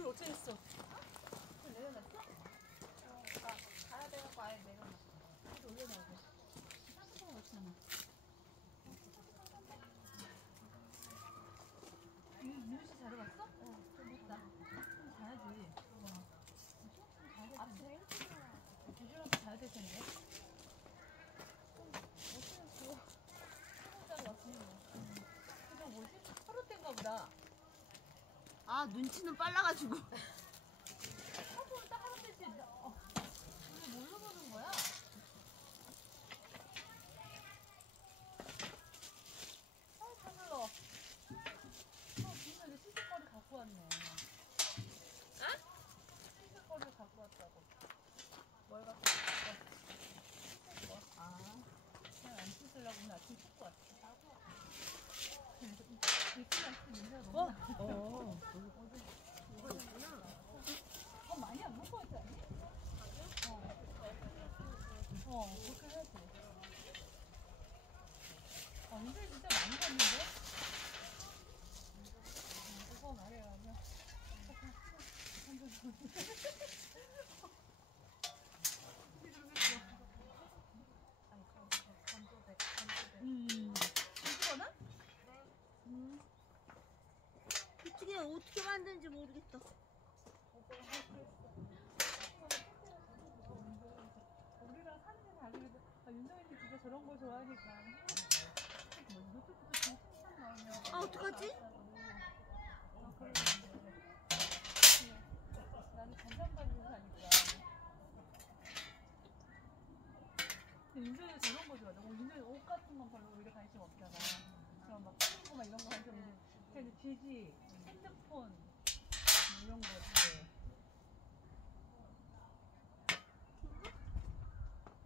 불 어떻게 했어? 불 내려놨어? 나 가야 돼갖고 아예 내려놨어. 불 올려놔야지. 상수가 없잖아. 민우 씨 자러 갔어? 좀 있다. 좀 자야지. 아침에 일찍 일어나. 2시간도 자야 될 텐데. 어쩌면 자러 왔으면 그거 뭐지? 하루 땐가 보다. 아 눈치는 빨라가지고. 하루는 딱 하루 때지. 우리 뭘로 보는 거야? 다 불러. 김현이 시식거리 갖고 왔네. 시식거리를 갖고 왔다고. 뭘 갖고 왔어? 그냥 안 씻으려고 오늘 아침 씻고 왔어. 일찍 왔을 때 냄새가 너무 나. 많이 안 먹고 왔지 않니? 그렇게 해야지. 이제 진짜 많이 갔는데? 그거 말해가지고. 이거나? 어떻게 만드는지 모르겠다. 우리랑 사는 게 다르게 윤정이는 진짜 저런 거 좋아하니까 노트북도 칭찬 나오면 아 어떡하지? 나는 전산 가지고 사니까 윤정이는 저런 거 좋아하잖아. 윤정이 옷 같은 건 별로 오히려 관심 없잖아. 그런 막 푸는 거 이런 거 관심 없는데 걔는 기지, 핸드폰 이런 거 좋아해.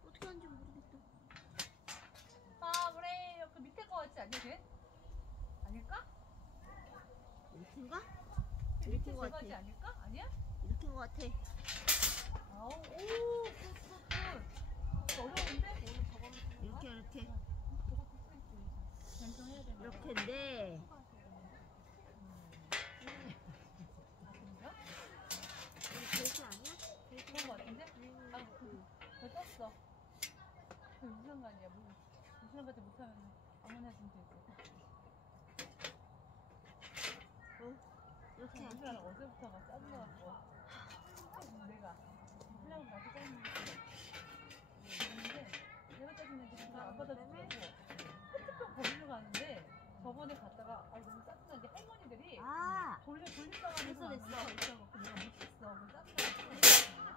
어떻게 하는지 모르겠다. 그래. 그 밑에 거 같지 않냐, 걔? 아닐까? 이렇게인가? 밑에 이렇게 저 것 바지 같아. 아닐까? 아니야? 이렇게인 것 같아. 오, 굿. 어려운데? 이렇게 변경해야 되나? 이렇게인데 이렇게 아니야? 그런 거 같은데? 저 떴어. 그 무슨 말이야? 무슨 말도 못하면 아무나 해주면 되지. 이렇게 무슨 어제부터 막 짜증나갖고. 내가 하려고 나도 짜증나는데 내가 짜증내는데 그걸 안 받아주더라고. 핸드폰 버리러 가는데 저번에 갔다가 너무 짜증난 게 할머니들이 돌림방안에서 됐어. 있어갖고 내가 못했어. 짜증나고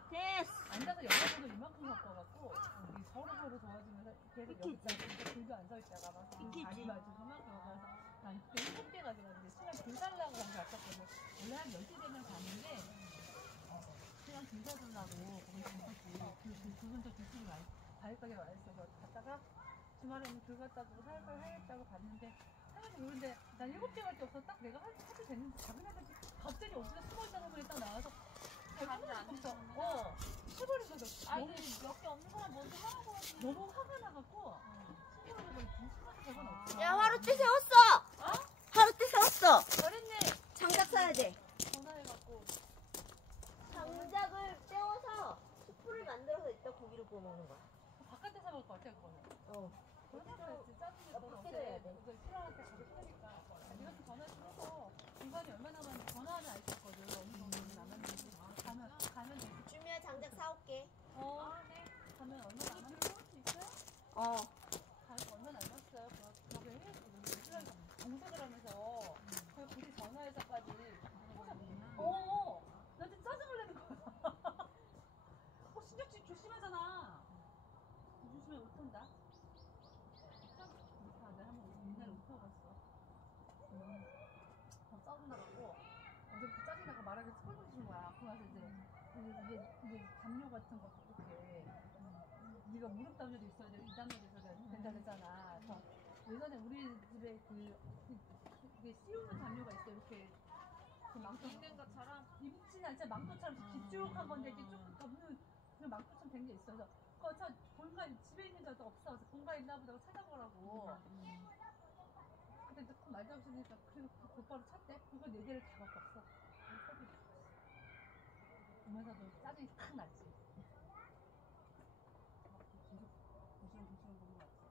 됐어. 앉아서 영화보도 이만큼 바꿔갖고 서로 도와주면서 계속 여기 있다가 줄도 안 서 있다가 막 자기 맞춰서 막 그러면서 난 그때 7개 가져갔는데 시간 줄 달라고 가서 갔었거든. 원래 한 10시 되면 가는데 시간 줄 서주려고 거기 있었지. 그 근처 줄줄이 과일가게 와 있어서 갔다가 주말에는 줄 갖다 주고 살걸 하겠다고 갔는데 하는지 모르는데 난 7개 갈 게 없어. 딱 내가 하도 됐는데 자기네들 갑자기 어디서 숨어있다는 분이 딱 나와서 자기는 안 됐어. 해버리셔서 몇 개 없는 사람 먼저 하라고 하지. 너무 화가 나갖고 신경을 거의 2시간 적은 없어. 야 화롯대 세웠어. 화롯대 세웠어. 잘했네. 장작 사야 돼. 전화해갖고 장작을 떼워서 수프를 만들어서 이따 고기를 구워 먹는 거야. 바깥에서 먹을 것 같아 그거는. 그런 사람 진짜 짜증이 밖에서 해야 돼. 그거 싫어하니까 가기 싫으니까. 네가 좀 전화 좀 해서 중간에 얼마나 남았는지 전화하면 알 수 있거든. 어느 정도 남았는지. 가면 되지. 주미야 장작 사올게. 네. 가면 얼마 남았는지 볼 수 있어요? 가서 얼마 남았어요? 그거 해야지. 싫어하니까 정색을 하면서 그 둘이 전화해서까지 나한테 짜증을 내는 거야. 신경질 조심하잖아. 조심해 못 탄다. 내가 한번 옛날에 못 타봤어. 짜증나고 어제부터 짜증나고 말하기 꼴보기 싫은 거야. 그러고 나서 이제 담요 같은 거 이렇게 네가 무릎 담요도 있어야 돼. 이 담요도 있어야 된다 그랬잖아. 예전에 우리 집에 이게 씌우는 담요가 있어. 이렇게 그 망토 있는 것처럼 입진 않지 망토처럼 길쭉한 건데 이렇게 쭉 덮는 그 망토처럼 된 게 있어. 그래서 그거 참 본가 집에 있는 데도 없어. 그래서 본가 있나 보다 찾아보라고. 근데 또 말도 없으니까 그래서 그 곧바로 찾대. 그거 4개를 다 갖고 왔어. 하면서도 짜증이 탁 났지. 계속 도시락 먹는 거 같지.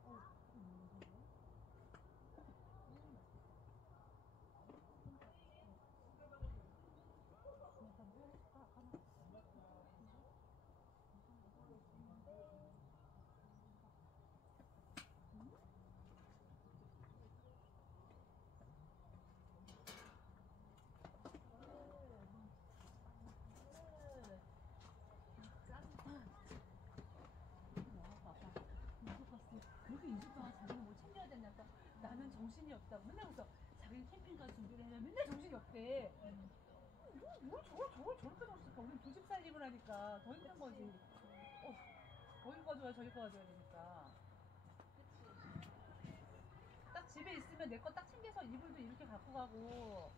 그렇게 2주 동안 자기는 뭘 챙겨야 되냐고 나는 정신이 없다고 맨날 웃어. 자기는 캠핑카 준비를 해야 맨날 정신이 없대. 뭘 저렇게 넣었을까? 우린 두 집 살림을 하니까 더 힘든 거지. 거기 가져와야 저기 가져와야 되니까. 딱 집에 있으면 내 거 딱 챙겨서 이불도 이렇게 갖고 가고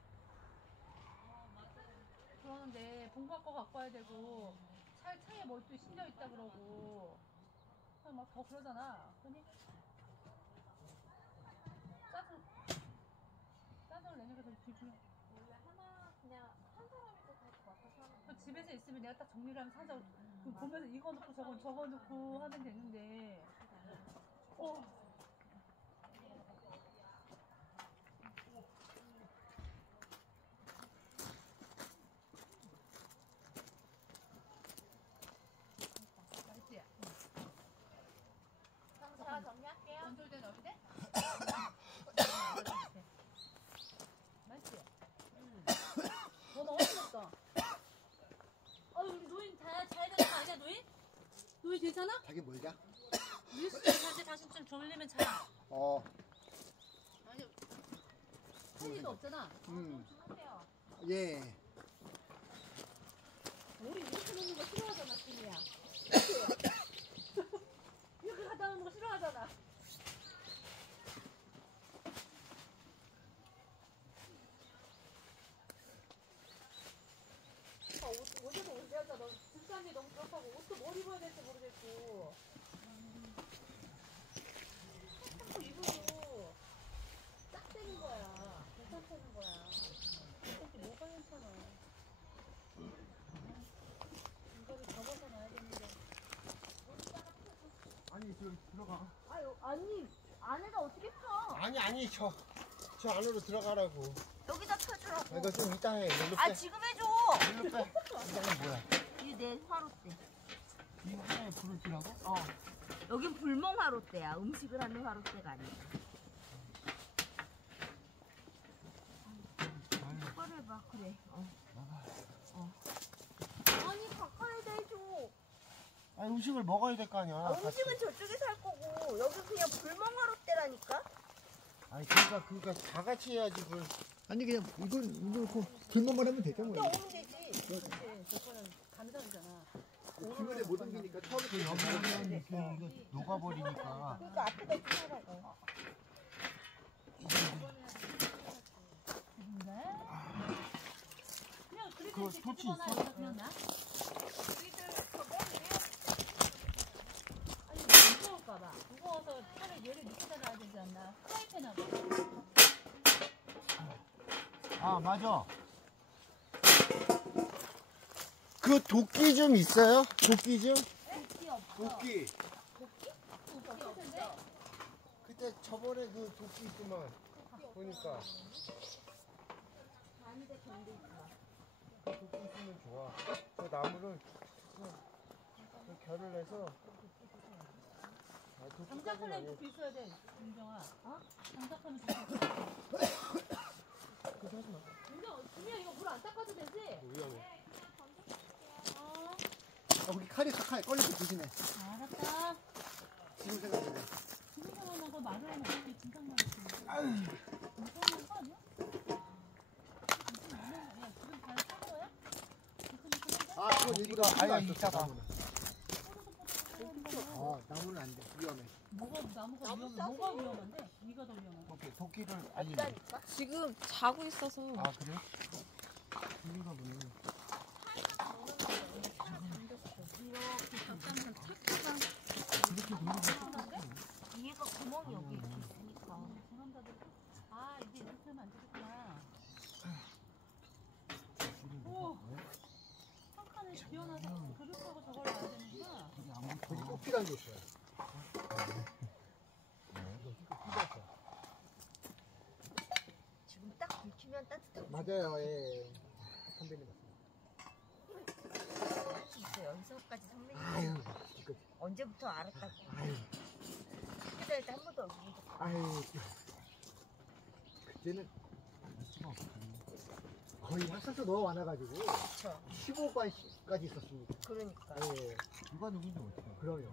그러는데 본가 거 갖고 와야 되고 차에 뭘 또 실려 있다 그러고 막 더 그러잖아. 그러니 짜증을 내니까 더 기분이. 원래 하나 그냥 한 사람이서 다 맡아서 하는 또 집에서 있으면 내가 딱 정리를 하면 사자 보면서 이거 넣고 저거 넣고 하면 되는데 맛있지? 그럼 제가 정리할게요. 건조대 넣을 때? 맛있지? 더 넣었었어. 우리 노인 자야 되는 거 아니야, 노인? 노인 괜찮아? 자기 뭘자? 뉴스 잘 때 다시 좀 졸리면 자. 아니, 할 일도 없잖아. 주무세요. 예. 우리 이렇게 놓는 거 싫어하잖아, 진이야. 이렇게 갖다 놓는 거 싫어하잖아. 어제도 얘기하자. 너 집사람이 너무 그렇다고 옷도 뭘 입어야 될지 모르겠고. 자꾸 입어도 딱 되는 거야. 괜찮다는 거야. 이렇게 뭐가 괜찮아. 이거를 접어서 놔야 되는데. 아니 지금 들어가. 아니 안에다 어떻게 펴? 아니 저 안으로 들어가라고. 여기다 펴주라고. 이거 좀 이따 해. 일로 아 빼. 지금 해줘. 일로 빼. 이거는 뭐야? 이게 내 화롯대. 이 하나에 불을 피라고? 여긴 불멍 화롯대야. 음식을 하는 화롯대가 아니야. 똑바로 해봐. 그래. 아니 가까이 대줘. 아니 음식을 먹어야 될 거 아니야. 음식은 저쪽에서 할 거고 여기 그냥 불멍 화롯대라니까. 아니 그러니까 다 같이 해야지 불. 아니 그냥 이거 불멍만 하면 되잖아. 그냥 오면 되지. 그렇지. 저거는 감성이잖아. 주변에 못 옮기니까 처음부터 여기는 이거 녹아버리니까. 그러니까 앞에다 좀 하라고. 그냥 그 토치 있어? 그냥 나? 우리들 저거 아니 무거울까봐. 무거워서 차를 얘를 밑에다 놔야 되지 않나? 프라이팬하고. 아 맞아. 그 도끼 좀 있어요? 도끼 좀? 도끼 없어. 도끼. 도끼 없을 텐데. 그때 저번에 그 도끼 있구만. 보니까. 반대 견대 있어. 그 도끼 있으면 좋아. 저 나무를 그 결을 내서. 장작하려면 아니고. 도끼 있어야 돼, 윤정아. 장작하면 도끼 있어. 그거 하지 마. 준이야 이거 물 안 닦아도 되지? 위험해. 어. 우리 칼이 꺼내서 조심해. 알았다. 지금 생각해. 지금 상황한 거 말을 하면 어떻게 진상만 있지? 이상한 거 아니야? 야, 지금 잘 산 거야? 아, 그건 일부러 아야 이따가. 어, 나무는 안 돼. 위험해. 나무가 뭐가 위험한데? 위가 더 위험해. 오케이, 도끼를 아니. 지금 자고 있어서. 아 그래? 도끼가 보네. 이렇게 돌리고 위에가 구멍이 여기 이렇게 있으니까. 이게 이렇게 하면 안 되겠구나. 오! 한 칸을 비워놔. 거기 꼭 필요한 게 있어요. 지금 딱 불키면 따뜻하고 맞아요, 예. 선배님 맞습니다. 진짜 여기서까지 선배님 아유, 이거, 언제부터 알았다고. 아유, 그때 한 번도 없는 적. 아유. 그때는 거의 학생수 너무 많아가지고 그쵸. 15반까지 있었습니다. 그러니까. 예. 누가 누군지 어떻게 알아? 그럼요.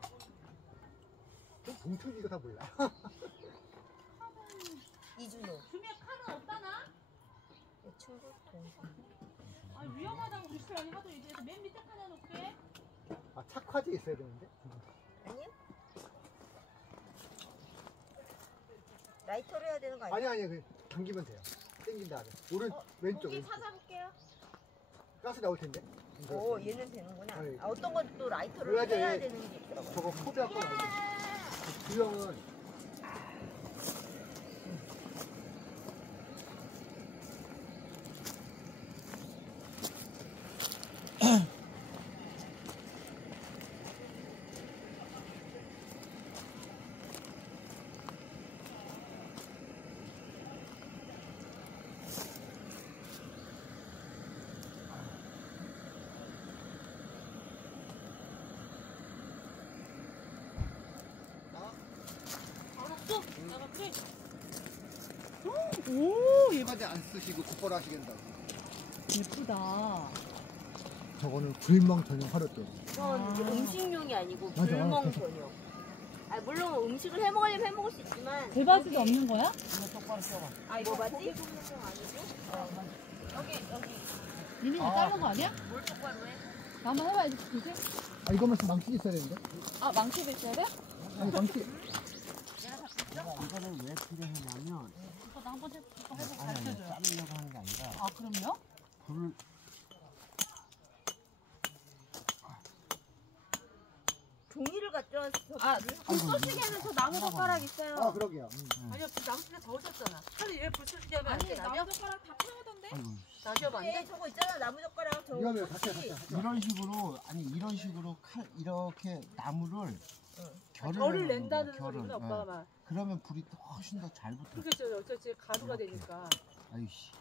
동초기가 다 몰라. 이준호. 주미야 칼은 없다나? 내 친구 동생. 아 위험하다고 우리 신랑이 하도 얘기해서 맨 밑에 칸에 놓게. 아, 착화제 있어야 되는데? 아니요? 라이터로 해야 되는 거 아니야? 아니, 그, 당기면 돼요. 땡긴 다음에. 왼쪽, 거기 왼쪽. 찾아볼게요. 가스 나올 텐데? 오, 얘는 되는구나. 네. 아, 어떤 건 또 라이터로 그래야지, 해야 예. 되는 게 있더라고요. 저거 포대하고 나오죠. 그 형은 알았어? 내가 그래. 오, 얘까지 안 쓰시고 곧바로 하시겠다고. 예쁘다. 저거는 불멍 전용 화롯돌. 이건 이제 음식용이 아니고 맞아, 불멍 맞아. 전용. 아, 물론 음식을 해 먹으려면 해 먹을 수 있지만 대바지도 없는 거야? 이거 똑바로 써봐. 아, 이거 맞지? 고기 굽는 거 아니고? 여기 니네 다 자른 거 아니야? 뭘 똑바로 해? 한번 해봐야지 그지? 아, 이거만 있으면 망치 있어야 되는데? 아 망치도 있어야 돼? 아니, 망치. 내가 이거를 왜 필요하냐면 이거 나 한번 해보고 아니 가르쳐줘요. 자르려고 하는 게 아니라 아 그럼요? 불을 종이를 가져와서 아 불쏘시개는 저 나무 젓가락 있어요. 아, 그러게요. 아니요 그 나무가 더 오셨잖아. 차라리 얘 불쏘시개 하면 안 아니, 되나요? 나무 젓가락 다 필요하던데? 아이고 나셔봐 안 돼? 네, 저거 있잖아, 나무젓가락 저거. 이거면 같이 하자. 이런 식으로 아니 이런 식으로 칼 이렇게 나무를 결을 결을 내는 낸다는 거야, 결을. 소리구나 예. 오빠가 말. 그러면 불이 훨씬 더 잘 붙어. 그렇겠죠. 어쩌지 가루가 이렇게. 되니까. 아이씨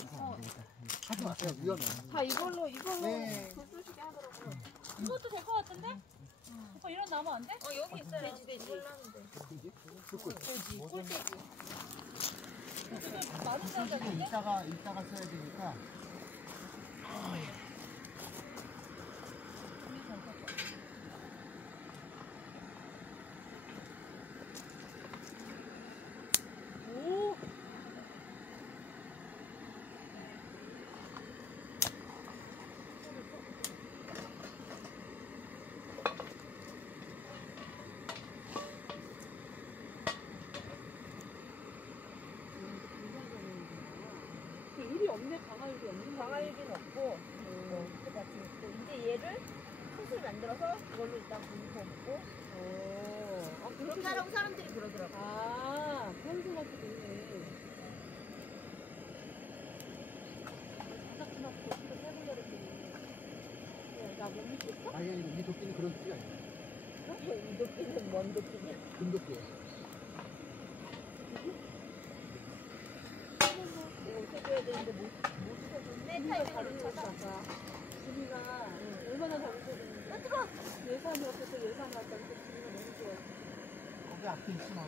이거 안 되겠다. 하지 마세요. 위험해. 다 이걸로 네. 불쏘시개 하더라고요. 이것도 될 것 같은데? 오빠 이런 나무 안 돼? 여기 있어요. 돼지. 몰랐는데. 그지? 불꽃. 돼지, 꼴돼지. 이거 이거 많은 사람들 이따가 써야 되니까 오. 그 일이 없네, 강화일이 없는 거. 광활비는 없고, 그 같이 있고. 이제 얘를 솥을 만들어서 그걸로 일단 불 덮고. 아, 그렇게 그렇게 하라고 사람들이 그러더라고. 아, 그런 생각도 있네. 자작지막 도시도 해보려 했더니. 나 못 믿겠어? 아니, 이 도끼는 그런 도끼가 아니야. 이 도끼는 뭔 도끼냐? 금도끼예요. 이거 세줘야 되는데 못 세줬네. 타이밍을 다른 거 놓쳐서. 같아. 주미가 얼마나 잘못했는데. 뜨거워. 예산이 없어서 예산 갔다 그 주미가 너무 좋아. 거기 앞에 있구나.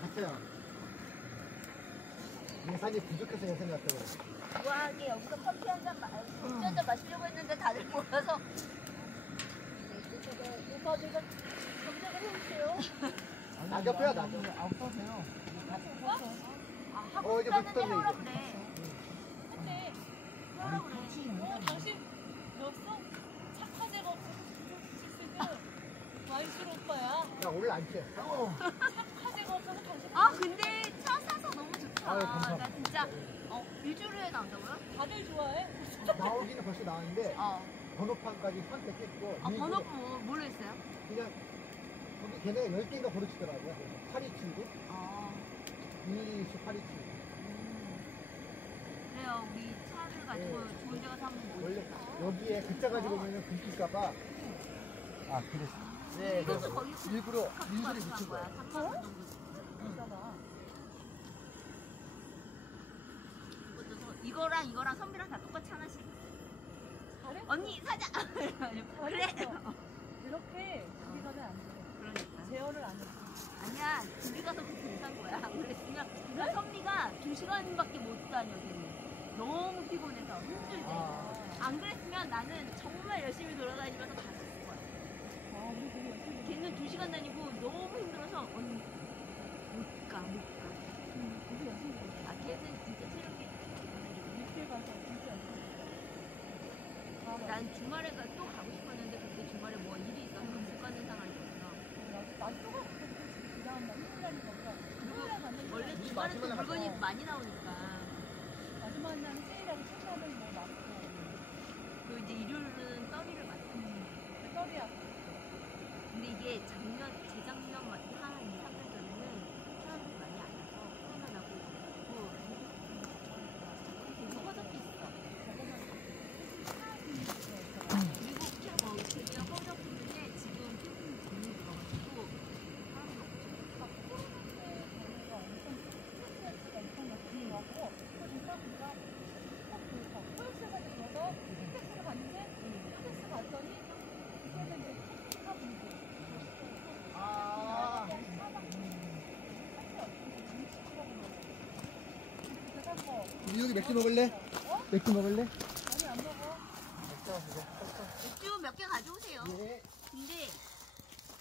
봤어요. 예산이 부족해서 예산이 왔다고 그래. 우아하게 여기서 커피 한 잔, 맥주 한 잔 마시려고 했는데 다들 모여서. 오빠 내가 점장을 해올게요. 낙엽이야, 낙엽. 안 써도 돼요. 아, 하고 이제 싶다는 붙었네, 해오라 이제. 그래. 근데 해오라 그래. 당신 넣었어? 착화제가 없어서 부족했을 와이스로 오빠야. 나 오늘 안 취했어. 착화제가 없어서 당신 아, 근데 차 사서 너무 좋다. 아유, 감사합니다. 나 진짜, 일주일에 나온다고요? 다들 좋아해? 나오기는 벌써 나왔는데 번호판까지 선택했고 번호부 뭘로 했어요? 그냥 거기 걔네가 10개인가 버려치더라고요. 8279, 220, 8279. 그래요, 우리 차를 가지고 좋은 데 가서 한번 원래 모일까? 여기에 글자 가지고 오면 긁힐까봐 아 그랬어. 네, 이것도 거기 일부러 값 일부러 가져간 붙인 거야. 거야. 3만 원 정도. 비싸다. 이거랑 이거랑 선비랑 다 똑같이 하나씩. 잘했어. 언니 사자. 그래. 잘했어. 이렇게 우리 가면 안 돼. 그러니까. 제어를 안 해. 아니야, 둘이 가서 그렇게 산 거야. 그랬으면 그러니까 선미가 2시간밖에 못 다녀. 걔는. 너무 피곤해서 힘들대. 안 그랬으면 나는 정말 열심히 돌아다니면서 다 썼을 거야. 아, 우리 되게 열심히. 걔는 2시간 다니고 너무 힘들어서 언니 못 가. 되게 열심히 했어. 아, 걔는 진짜 체력이. 밑에 가서 진짜 열심히 했어. 난 주말에 또 가고 싶었는데 그때 주말에 뭐 일이 있어서 못 가는 상황이었어. 나도 또 가고 싶었는데 그 다음날 일요일날이 거기가 일요일날 갔는데 원래 주말에 또 마지막에 물건이 갔다. 많이 나오니까. 마지막 날은 세일하고 첫날은 뭐 맞고 그리고 이제 일요일은 떠리를 맞아. 떡이야. 근데 이게 재작년 한 2, 3년 전에는 사람들이 많이 안 와서 코로나 나고 되게 허접했어. 그리고 되게 허접했는데 지금 캠핑이 재미 들어가지고 사람이 없죠. 막 코로나 때 저희가 엄청 스트레스가 엄청 중요하고 그 중간중간 코엑스에서 들어서 텍스를 갔는데 텍스 갔더니 이제는 이제 차 분들 아, 우리 여기 맥주 먹을래? 맥주 먹을래? 아니 안 먹어. 맥주 몇 개 가져오세요. 예. 근데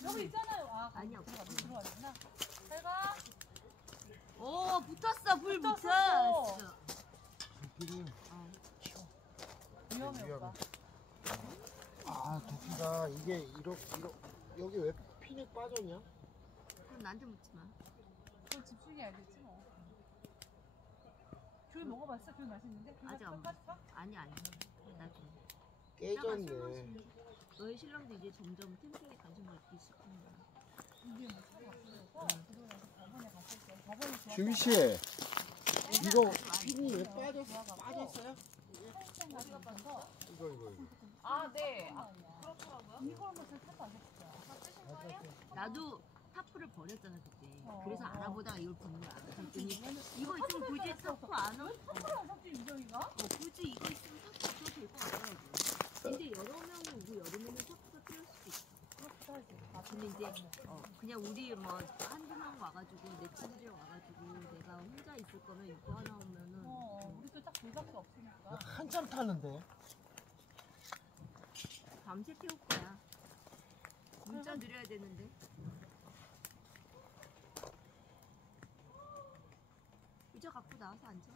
여기 있잖아요. 아, 아니요. 들어가잖아. 잘가. 오 붙었어. 불 붙었어. 붙었어. 도끼를 위험해 오빠. 아 도끼가 이게 이렇게 여기 왜 핀이 빠졌냐? 그럼 나한테 묻지 마. 그걸 집중이 알겠지 뭐. 귤 먹어봤어? 귤 맛있는데? 귤 아직 안 맛있어? 아니. 나중에. 깨졌네. 너의 신랑도 이제 점점 캠핑에 관심을 갖기 시작하는 거야. 이게 뭐 차가 바뀌어서 그러고 나서 법원에 갔을 때 법원이 주미 씨, 이거 핀이 왜 빠졌어요? 어디가 빠져? 이거. 아, 네. 아, 그렇더라고요. 이걸 뭐잘 타도 안 됐어요. 나도 타프를 버렸잖아 그때. 어. 그래서 알아보다가 이걸 본 거야. 그랬더니 이거 있으면 굳이 타프 안 와? 타프를 안 샀지, 유정이가? 굳이 이거 있으면 타프 줘도 될 것 같더라고. 근데 여러 명이 오고 여름에는 타프가 필요할 수도 있어. 근데 이제 그냥 우리 뭐 한두 명 와가지고 내 친구들 와가지고 내가 혼자 있을 거면 이거 하나 오면은 우리도 딱 둘밖에 없으니까. 한참 타는데. 밤새 태울 거야. 문자 드려야 되는데. 의자 갖고 나와서 앉아.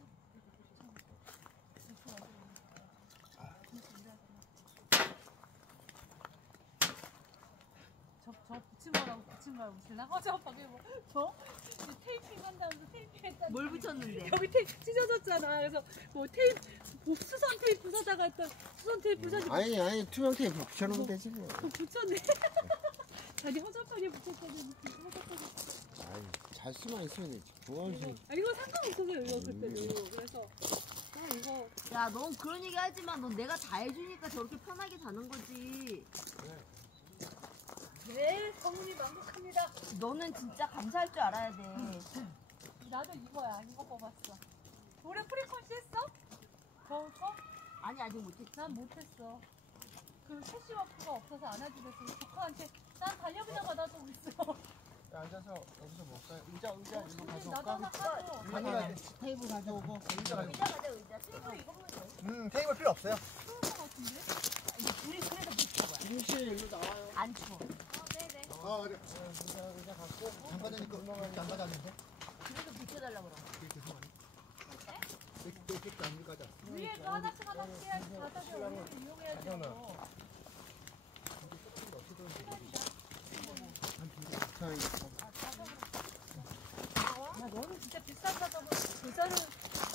저 붙임 말고 신랑 허접하게 뭐 테이핑 한다면서 테이핑 했다니. 뭘 붙였는데? 여기 테이프 찢어졌잖아. 그래서 뭐 테이프 수선 테이프 사다가 했던 수선 테이프 사지 아니 투명 테이프 붙여놓으면 되지 뭐. 그거 붙였네. 자기 허접하게 붙였다니. 허접하게. 아니 잘 수만 있으면 되지. 좋아하지. 아니 이거 상관없어서요. 이거 그때도. 그래서 그냥 이거 야, 넌 그런 얘기 하지 마. 넌 내가 다 해주니까 저렇게 편하게 사는 거지. 네 성훈이 만족합니다. 너는 진짜 감사할 줄 알아야 돼. 나도 이거야. 이거 뽑았어. 올해 프리콘시 했어? 겨울 거? 아니, 아직 못했지. 난 못했어. 그 캐시워크가 없어서 안 해주겠어. 조카한테 난 달력이나 받아주고 있어. 앉아서 여기서 먹을까요? 의자 이거 나도 하나 가져올까? 사줘. 아니 테이블 가져오고 의자 가져오고. 의자 가자, 의자. 테이블 이거 보면 돼. 테이블 필요 없어요. 추운 거 같은데? 이제 둘이 그래도 붙여 거야. 주미 씨 일로 나와요. 안 추워. 네네. 아 그래. 의자 갖고 잠깐 안 받았는데. 그래도 붙여달라고 그러 맥주 안 가자. 위에도 하나씩 해야지. 바닥에 우리를 이용해야지. 이거. 야, 너는 진짜 비싼 가격을 계산을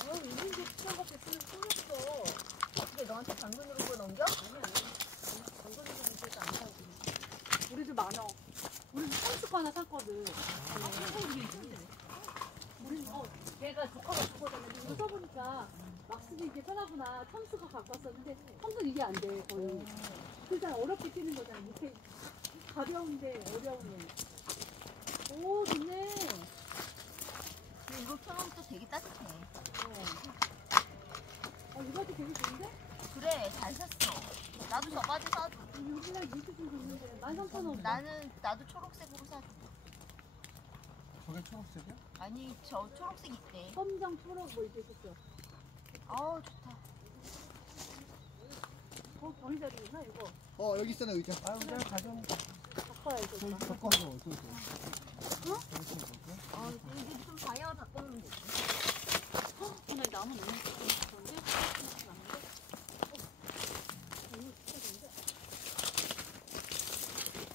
너 있는 게 비싼 거 뺐으면 끊었어. 어떻게 너한테 당근으로 그거 넘겨? 우리도 많어. 우리도 선수거 하나 샀거든. 우리는 걔가 조카가 죽었는데 이거 써보니까 막쓰기 이게 편하구나. 천수가 갖고 왔었는데 평소는 이게 안 돼. 거의. 진짜 어렵게 튀는 거잖아. 밑에 가벼운데 어려운. 오, 좋네. 근데 이거 펴놓으면 또 되게 따뜻해. 이것도 되게 좋은데? 그래, 잘 샀어. 나도 저 바지 사줘. 요즘에 밑에 좀 좋은데. 13,000원. 나도 초록색으로 사줘. 저게 초록색이야? 아니, 저 초록색 있대. 검정, 초록 뭐 이렇게 있었어. 아우, 좋다. 병이 자리구나, 이거. 여기 있잖아 의자. 아, 내가 가져온 거. 바꿔야지. 저기 오빠. 바꿔서 어떻게 돼? 이제 좀 방향을 바꾸면 되지. 오늘 나무 너무 좋은데?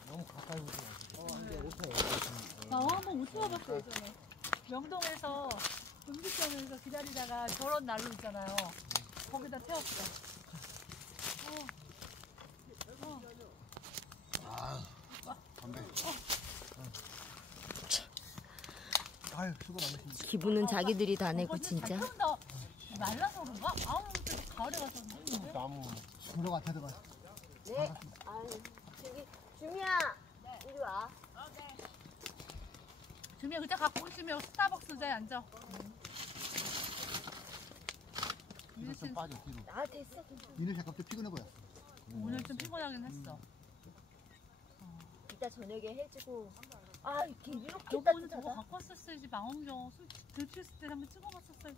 너무 가까이 오지 마. 이제 오세요. 나 한번 못 쳐봤어, 예전에. 명동에서 음식점에서 기다리다가 저런 난로 있잖아요. 거기다 태웠어. 담배. 아유 수고 많으십니다. 기분은 자기들이 다 내고 잘 진짜. 태운다. 말라서 그런가? 아우, 그때 가을에 가서. 나무. 들어가 들어가. 네. 아유, 저기 주미야. 이리 와. 주미야, 그때 갖고 있으면 스타벅스 의자에 앉아. 뒤로 좀 빠져 뒤로. 아, 됐어. 민우 씨 갑자기 피곤해 보였어. 오늘 좀 피곤하긴 했어. 이따 저녁에 해주고. 아, 이렇게 이렇게 여보, 오늘 저거 따뜻하다. 갖고 왔었어야지. 망원경 들켰을 때 한번 찍어봤었어야.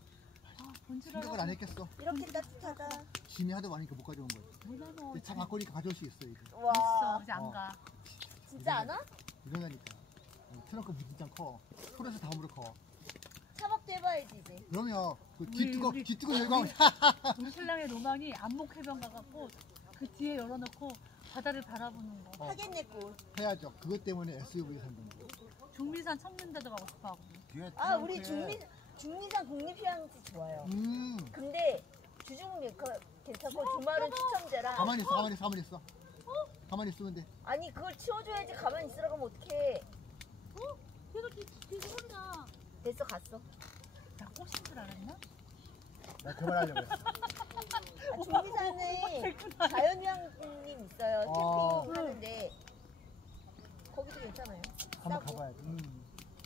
아, 본질하라고. 생각을 안 했겠어. 이렇게 따뜻하다. 짐이 하도 많으니까 못 가져온 거야. 몰라서. 근데 차 바꾸니까 가져올 수 있어 이제. 와, 있어. 이제 안 가. 진짜 안 와? 이러다니까. 트렁크 진짜 커. 소에서 다음으로 커. 차박도 해봐야지 이제. 그러면 그 우리- 뒤뜨고 열고 우리 신랑의 로망이 안목해변 가갖고 그 뒤에 열어놓고 바다를 바라보는 거. 하겠네 꼴. 해야죠. 그것 때문에 SUV 산다는 거. 중미산 청년대도 가고 싶어하고. 뒤에 아, 우리 트렁크에 중미산 국립휴양지 좋아요. 근데 주중미 괜찮고 주말은 추첨제라. 가만히 있어. 가만히 있으면 돼. 아니 그걸 치워줘야지. 가만히 있으라고 하면 어떡해. 걔도 되게 소리나. 됐어, 갔어. 나 꽃인 줄 알았나? 나 그만하려고 했어. 중미산에 자연휴양림 있어요. 캠핑 하는데 거기도 괜찮아요. 한번 싸고. 가봐야 돼.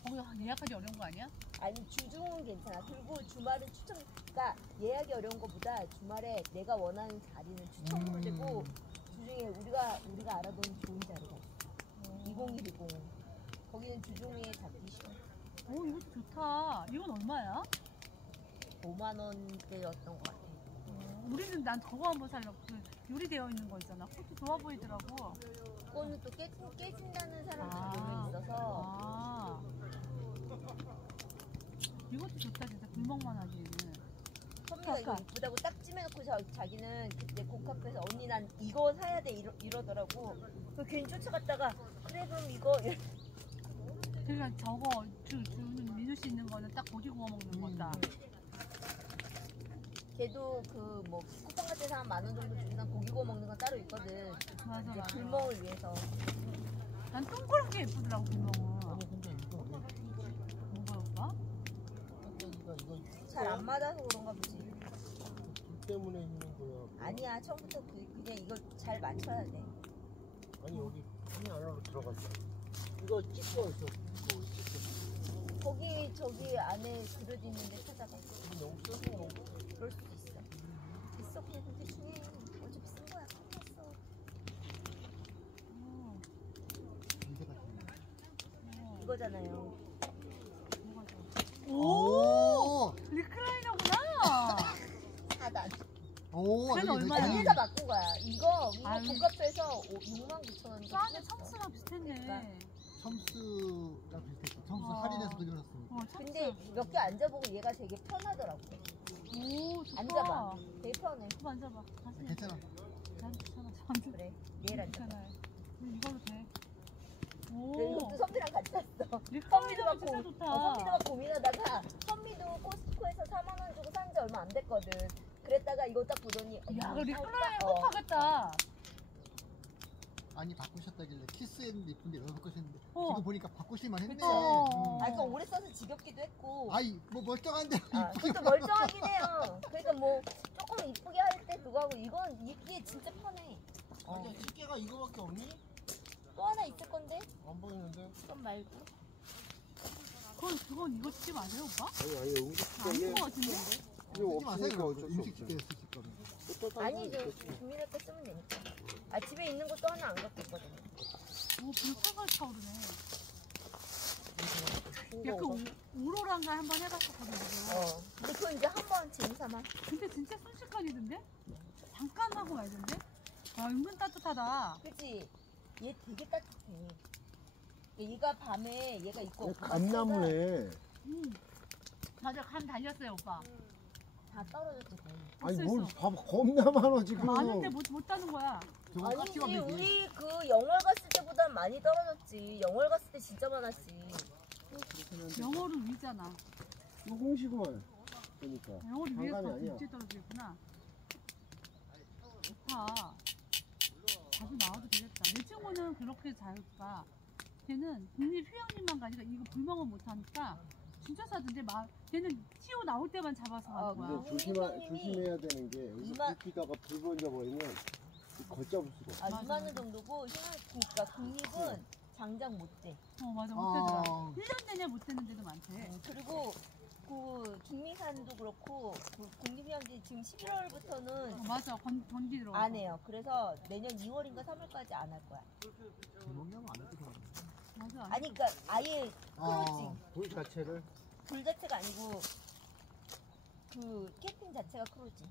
거기 예약하기 어려운 거 아니야? 아니 주중은 괜찮아. 그리고 주말은 추천. 그러니까 예약이 어려운 것보다 주말에 내가 원하는 자리는 추천으로 되고 주중에 우리가 알아본 좋은 자리가 있어. 2010. 거기는 주중에 잡기 쉬워. 오, 이것도 좋다. 이건 얼마야? 5만 원대였던 것 같아. 우리는 난 저거 한번 살려고. 그 요리되어 있는 거 있잖아. 그것도 좋아 보이더라고. 그거는 또 깨진다는 사람도 아. 몇명 있어서. 아. 이것도 좋다. 진짜 불멍만 하지. 선미가 이거 이쁘다고 딱 찜해놓고 자기는 그때 고카페에서 언니 난 이거 사야 돼 이러더라고. 그 괜히 쫓아갔다가 그래 그럼 이거 그러니까 저거 민우 씨 있는 거는 딱 고기 구워 먹는 거다. 걔도 그 뭐 쿠팡 같은 사람 10,000원 정도 주고 난 고기 구워 먹는 건 따로 있거든. 맞아, 이제 맞아. 불멍을 위해서. 난 동그란 게 예쁘더라고, 불멍은. 근데 이거 왜 뭐가 오빠? 이거 잘 안 맞아서 그런가 보지. 불 때문에 있는 거야. 아니야 처음부터 그냥 이거 잘 맞춰야 돼. 아니 여기 이 안으로 들어갔어. 이거 찍고 있어. 이거 찍고. 거기 저기 안에 그릇 있는데 찾아가. 너무 써서 그런 거. 그럴 수도 있어. 됐어 그냥 대충 해. 어차피 쓴 거야. 끝났어. 인쇄 같은 이거잖아요. 오! 리클라이너구나! 4단. 오. 그래도 여기 얼마야? 여기서 바꾼 거야. 이거 아유. 고가표에서 69,000원. 싸네, 청수랑 비슷했네. 첨스가 비슷했어. 첨스 어. 할인해서 돌려놨으니까. 청수. 근데 몇 개 앉아보고 얘가 되게 편하더라고. 오, 좋다. 앉아봐. 되게 편해. 한번 앉아봐. 다시. 괜찮아. 난 괜찮아. 저한테 그래. 얘를 앉아. 괜찮아요. 이걸로 돼. 오. 이것도 선미랑 같이 샀어. 리클라이너 진짜 좋다. 선미도가 고민하다가 선미도 코스트코에서 4만 원 주고 산 지 얼마 안 됐거든. 그랬다가 이거 딱 보더니 야, 그 리클라이너 어. 꼭 하겠다. 아니 바꾸셨다길래 키스했는데 이쁜데 왜 바꾸셨는데 어. 지금 보니까 바꾸실만 했네. 어. 아, 이거 오래 써서 지겹기도 했고. 아이 뭐 멀쩡한데 아, 그것도 멀쩡하긴 해요. 그러니까 뭐 조금 이쁘게 할 때 그거 하고 이건 이게 진짜 편해. 아니야, 집게가 이거밖에 없니? 또 하나 있을 건데? 안 보이는데? 그건 말고. 그건 이거 집 아니에요, 오빠? 아니, 음식 아닌 것 같은데? 이거 쓰지 마세요. 없으니까 어쩔 수 음식 없어. 집게 쓰실 거면. 아니죠. 국민할 거 쓰면 되니까. 아, 집에 있는 것도 하나 안 갖고 있거든요. 오, 불사가 차오르네. 야, 그 오로라인가 한번 해봤었거든요. 근데 그건 이제 한 번 재미삼아. 근데 진짜 순식간이던데? 잠깐 하고 말던데? 와, 은근 따뜻하다. 그치? 얘 되게 따뜻해. 얘가 밤에 얘가 있고 감나무네. 맞아, 간 달렸어요, 오빠. 다 떨어졌지 거의. 아니, 있어, 뭘 있어. 봐봐. 겁나 많아, 지금. 많은데 못 따는 거야. 저거 아니지, 깍지가 되지. 우리 그 영월 갔을 때보단 많이 떨어졌지. 영월 갔을 때 진짜 많았지. 영어를 위잖아. 이거 홍시구만. 그러니까. 영어를 위에서 장갑이 아니야. 일찍 떨어지겠구나. 좋다. 자주 나와도 되겠다. 내 친구는 그렇게 자유가. 걔는 국립휴양림만 가니까 이거 불멍은 못하니까 진짜 싸던데 걔는 튀어 나올 때만 잡아서 갈 거야. 근데 조심해야 되는 게 여기서 이만- 불 피다가 불 번져 버리면 걷잡을 수가 없어. 2만 원 정도고 그러니까 국립은 장장 못 돼. 맞아, 못하더라. 아, 1년 내내 못 되는 데도 많대. 그리고 그 중미산도 그렇고 그 국립휴양지 지금 11월부터는 맞아, 건기 들어가. 안 해요. 그래서 내년 2월인가 3월까지 안 할 거야. 불멍이하면 안 해도 되나? 맞아. 아니 그러니까 아예 크루징. 불 자체를 불 자체가 아니고 그 캠핑 자체가 크루징.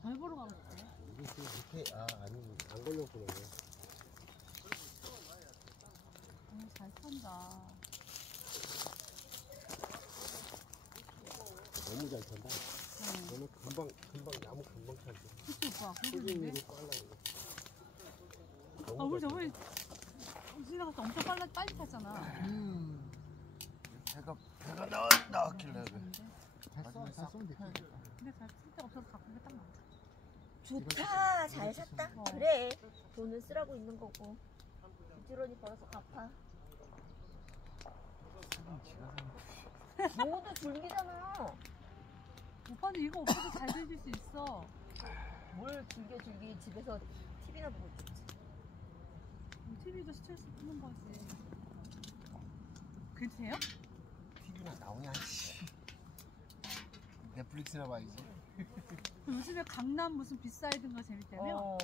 잘 보러 가고 싶어. 이게 밑에 아니 안 걸렸구나. 잘 산다. 너무 잘 탄다. 너는 금방 나무 금방 타지. 그치, 오빠. 꾸준히 그러는데. 빨라 이거. 우리 저번에 지나가서 엄청 빨리 탔잖아. 배가 나왔길래 잘 쏘면 되지. 근데 잘 쓸 데가 없어서 갖고 게딱 많아. 좋다. 잘 샀다. 그래. 돈은 쓰라고 있는 거고. 부지런히 벌어서 갚아. 모두 줄기잖아. 오빠는 이거 없어도 잘 즐길 수 있어. 뭘 줄기 집에서 TV나 보고 있지. TV도 스트레스 푸는 거지. 그치요? TV나 나오냐 씨. 넷플릭스나 봐야지. 요즘에 강남 무슨 비사이드인가 재밌다며?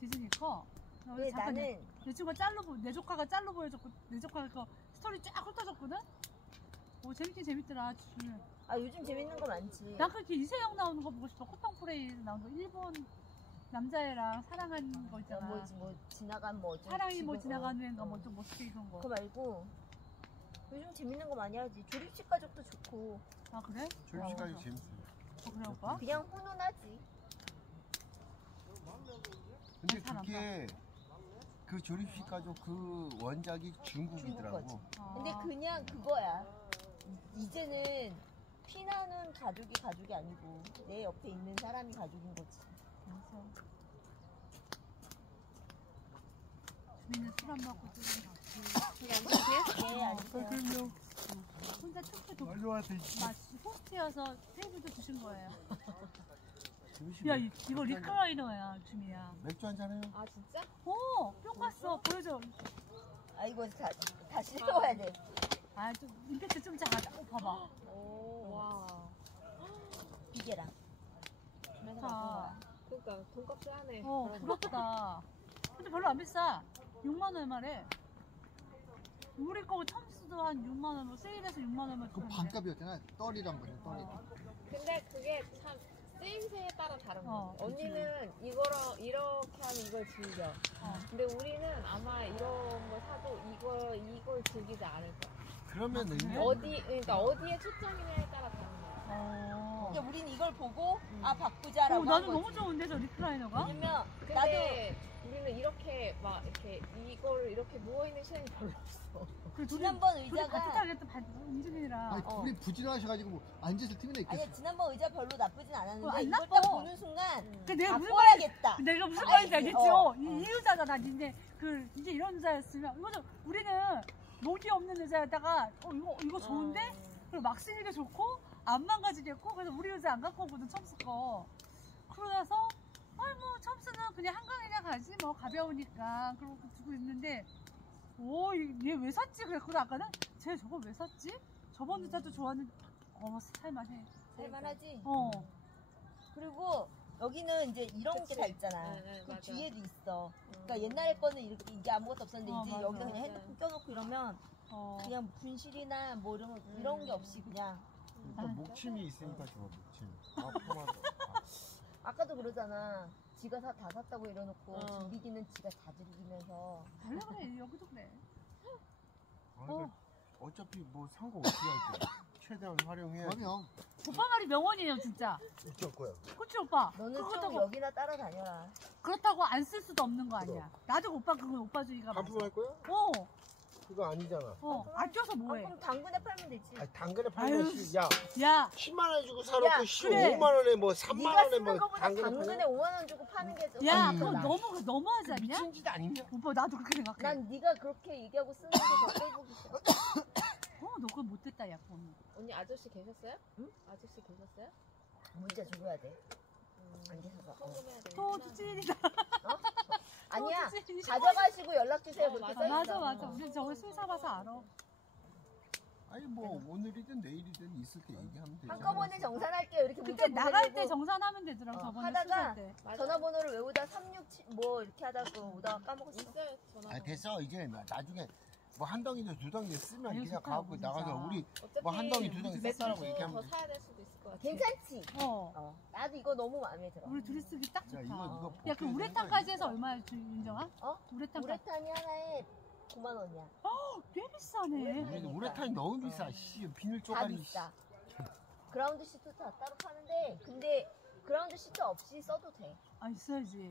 디즈니 커. 근데 잠깐 나는 내 친구가 내 조카가 짤로 보여줬고 내 조카가 그 스토리 쫙 훑어줬거든? 재밌긴 재밌더라. 요즘 재밌는 거 많지. 난 그렇게 이세영 나오는 거 보고 싶어. 코탕프레이 나오는 거. 일본 남자애랑 사랑한 거 있잖아. 뭐 지나간 뭐 사랑이 뭐 지금, 지나가는 애인가 뭐 좀 멋있게 입은 거. 그거 말고 요즘 재밌는 거 많이 하지. 조립식 가족도 좋고 아 그래? 조립시간이 재밌어요. 그래 오빠? 그냥 훈훈하지. 근데 사람 그게 그 조립식 가족 그 원작이 중국이더라고. 아. 근데 그냥 그거야. 이제는 피나는 가족이 아니고 내 옆에 있는 사람이 가족인 거지. 맞아. 주민은 술 안 먹고 좀 같이. 네, 아니세요. 혼자 툭툭 독 말로 하듯이. 마치 호스트여서 테이블도 주신 거예요. 조립식 야 이거 리클라이너야 주미야. 맥주 한잔 해요. 아 진짜? 뿅 갔어. 보여줘. 이거 다시 세워야 돼. 좀 임팩트 좀 작아. 봐봐. 와. 비계랑. 좋다. 그러니까 돈값이 하네. 부럽다. 근데 별로 안 비싸. 6만 원 말에. 우리 거 첨수도 한 6만 원으로 세일해서 6만 원만 그 반값이었잖아. 떨이랑 그냥 떨이. 근데 그게 참 쓰임새에 따라 다른 어, 거. 언니는 이거랑 이렇게 하면 이걸 즐겨. 근데 우리는 아마 이런 거 사도 이걸 즐기지 않을 거야. 그러면 의미 그러니까 어디에 초점이냐에 따라 다른 거야. 근데 우린 이걸 보고 바꾸자라고 한 나도 거지. 너무 좋은데 저 리클라이너가? 왜냐면 근데 우리는 이렇게 막 이걸 이렇게 누워 있는 시간이 별로 없어. 지난번 둘이 의자가 같이 타겠다 은진이랑. 아니 둘이 부진하셔가지고 뭐 앉았을 틈이나 있겠어. 아니 지난번 의자 별로 나쁘진 않았는데 안 이걸 나빠. 딱 보는 순간 그 내가 무슨 바꿔야겠다. 내가 무슨 말인지 알겠지? 알지? 이 의자잖아. 이제 이제 이런 의자였으면 이거는 우리는 목이 없는 의자에다가 이거 좋은데? 그리고 막 쓰기가 좋고 안 망가지겠고 그래서 우리 의자 안 갖고 오거든 첨스 거. 그러고 나서 첨스는 그냥 뭐 가벼우니까 그러고 두고 있는데 오 얘 왜 샀지? 그랬거든 아까는. 쟤 저거 왜 샀지? 저번 주자도 좋았는데 살만해. 살만하지? 어. 그리고 여기는 이제 이런 게 다 있잖아. 네, 그 맞아. 뒤에도 있어. 그러니까 옛날에 거는 이렇게 이게 아무것도 없었는데 이제 맞아. 여기다 그냥 핸드폰 껴놓고 이러면 그냥 분실이나 뭐 이런 게 없이 그냥. 일단 목침이 있으니까 좋아, 목침. 아, 포마도. 아까도 그러잖아. 지가 다 샀다고 이러놓고 즐기기는 지가 다 즐기면서. 원래 그래 여기도 그래. 어차피 뭐 산 거 어떻게 할 거야? 최대한 활용해야지. 그럼요. 오빠 말이 명언이에요 진짜. 어쩔 거야. 그치 오빠? 너는 좀 그렇다고 여기나 따라다녀라. 그렇다고 안 쓸 수도 없는 거 아니야. 나도 오빠 그거 오빠 주의가 맞아. 반품할 거야? 그거 아니잖아. 아껴서 뭐해? 그럼 당근에 팔면 되지. 아니, 당근에 팔면 아유, 야, 야 10만 원 주고 사놓고 야, 5만 원에 뭐 3만 네가 원에 쓰는 뭐 거보다 당근에 5만 원 주고 파는 게 더. 야, 아니, 그거 나- 너무하지 않냐? 미친 짓 아니냐? 오빠 나도 그렇게 생각해. 난 네가 그렇게 얘기하고 쓰는 게 더 꼴보기 싫어. 너 그거 못됐다 야 그거는. 언니 아저씨 계셨어요? 응? 아저씨 계셨어요? 문자 줘야 돼. 안 계셔서. 소금해야 돼. 토주진이다. 아니야. 토주진이다. 가져가시고 연락 주세요. 어, 그렇게 맞아. 써있어. 맞아. 우리 저거 술 사봐서 알아. 아니 뭐 오늘이든 내일이든 있을 때 얘기하면 되잖아. 한꺼번에 정산할게요. 이렇게 문자 그때 나갈 때 보내려고 정산하면 되더라고 저번에 하다가 술 때. 맞아. 전화번호를 외우다 367 뭐 이렇게 하다가 오다가 까먹었어. 있어요 전화. 아 됐어 이제 나중에 뭐 한 덩이든 두 덩이 쓰면 아유, 그냥 좋다, 갖고 진짜. 나가서 우리 어차피 뭐 한 덩이, 두 덩이 몇 샀다라고 주 얘기하면 더 돼. 사야 될 수도 있을 것 같아. 괜찮지? 어. 나도 이거 너무 마음에 들어. 우리 둘이 쓰기 딱 야 좋다. 이거 야 그 우레탄까지 해서 얼마야 윤정아? 어? 우레탄까지. 우레탄이 하나에 9만 원이야. 꽤 비싸네. 우레탄이 너무 비싸. 씨 비닐 다 쪼가리. 비싸. 그라운드 시트 다 따로 파는데 근데 그라운드 시트 없이 써도 돼. 아 있어야지.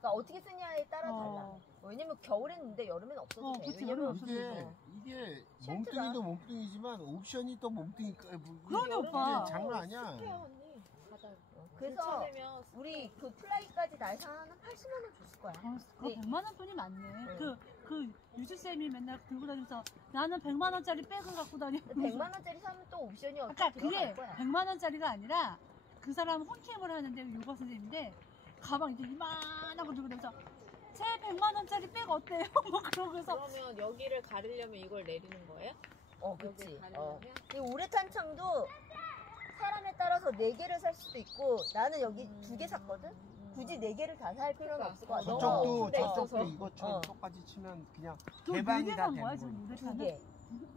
그러니까 어떻게 쓰냐에 따라 달라. 어. 왜냐면 겨울에는 있는데 여름에는 없어도 돼. 그치, 왜냐면 여름은 없어도 이게 실트가. 몸뚱이도 몸뚱이지만 옵션이 또 몸뚱이. 그러네, 오빠. 장난 아니야. 습해요 언니. 바다. 그래서 괜찮으면 우리 그 플라이까지 다 해서 한 80만 원 줬을 거야. 그거 네. 100만 원 돈이 많네. 그 유주쌤이 맨날 들고 다니면서 나는 100만 원짜리 백을 갖고 다니고. 100만 원짜리 사면 또 옵션이 그러니까 어떻게 그게 들어갈 거야. 100만 원짜리가 아니라 그 사람 홈캠을 하는데 요가 선생님인데 가방 이렇게 이만하고 들고 다니면서 제 100만 원짜리 백 어때요? 뭐 그러고서 그러면 여기를 가리려면 이걸 내리는 거예요? 그치. 여기 가리려면? 이 우레탄 창도 사람에 따라서 4개를 살 수도 있고 나는 여기 2개 샀거든? 굳이 4개를 다 살 필요는 그러니까. 없을 것 같아. 너무 저쪽도 오픈돼 저쪽도 있어서. 이것처럼 똑같이 치면 그냥 또 대박이다, 4개 산 거야 대박. 지금 우레탄은? 2개.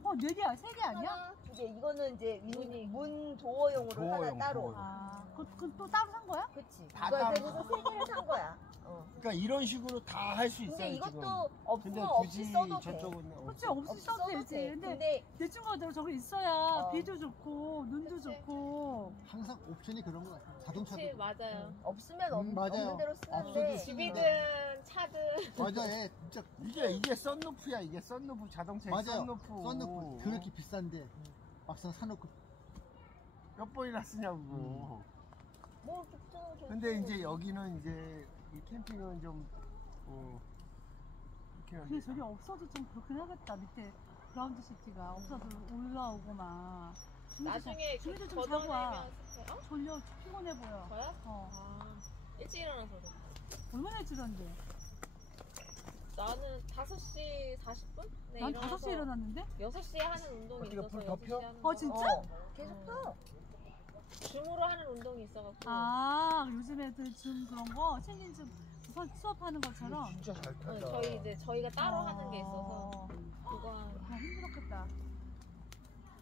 4개야? 3개 아니야? 하나, 2개. 이거는 이제 문 도어용으로 도어용, 하나 따로. 도어용. 아, 그건 또 따로 산 거야? 그치. 다 이거에 따로 대해서 3개를 산 거야. 그러니까 이런 식으로 다 할 수 있어요. 근데 이것도 지금. 없으면 근데 없이 굳이 써도 돼. 저쪽은 그치 없이 써도 되지. 근데 근데 대충 거대로 저거 있어야 어. 비도 좋고 눈도 그치. 좋고. 항상 옵션이 그런 것 같아요. 자동차도. 그치 맞아요. 없으면 맞아요. 없는 대로 쓰는데 없어도 집이든 차든 맞아, 얘 진짜 이게 썬루프야. 이게 썬루프 자동차의 맞아요. 썬루프. 썬루프 그렇게 비싼데 막상 사놓고 몇 번이나 쓰냐고. 뭐 좋잖아. 근데 이제 여기는 이제 이 캠핑은 좀 이렇게 근데 하니까. 저기 없어도 좀 그렇긴 하겠다. 밑에 그라운드 시티가 없어도 올라오고 막. 나중에 주민들 좀 자고 와. 걷어내면 습해요? 졸려 피곤해 보여. 저요? 어. 아 일찍 일어나서 그래. 얼마나 일찍 일어났는데? 나는 5시 40분? 네, 난 5시에 일어났는데? 6시에 하는 운동이 어디가 있어서 불 더 6시에 펴? 하는 어, 진짜? 계속 펴. 줌으로 하는 운동이 있어갖고 아, 요즘 애들 줌 그런 거 챙긴 줌 수업하는 것처럼. 진짜 잘 타다. 저희가 따로 하는 게 있어서 그거 아, 힘들었겠다.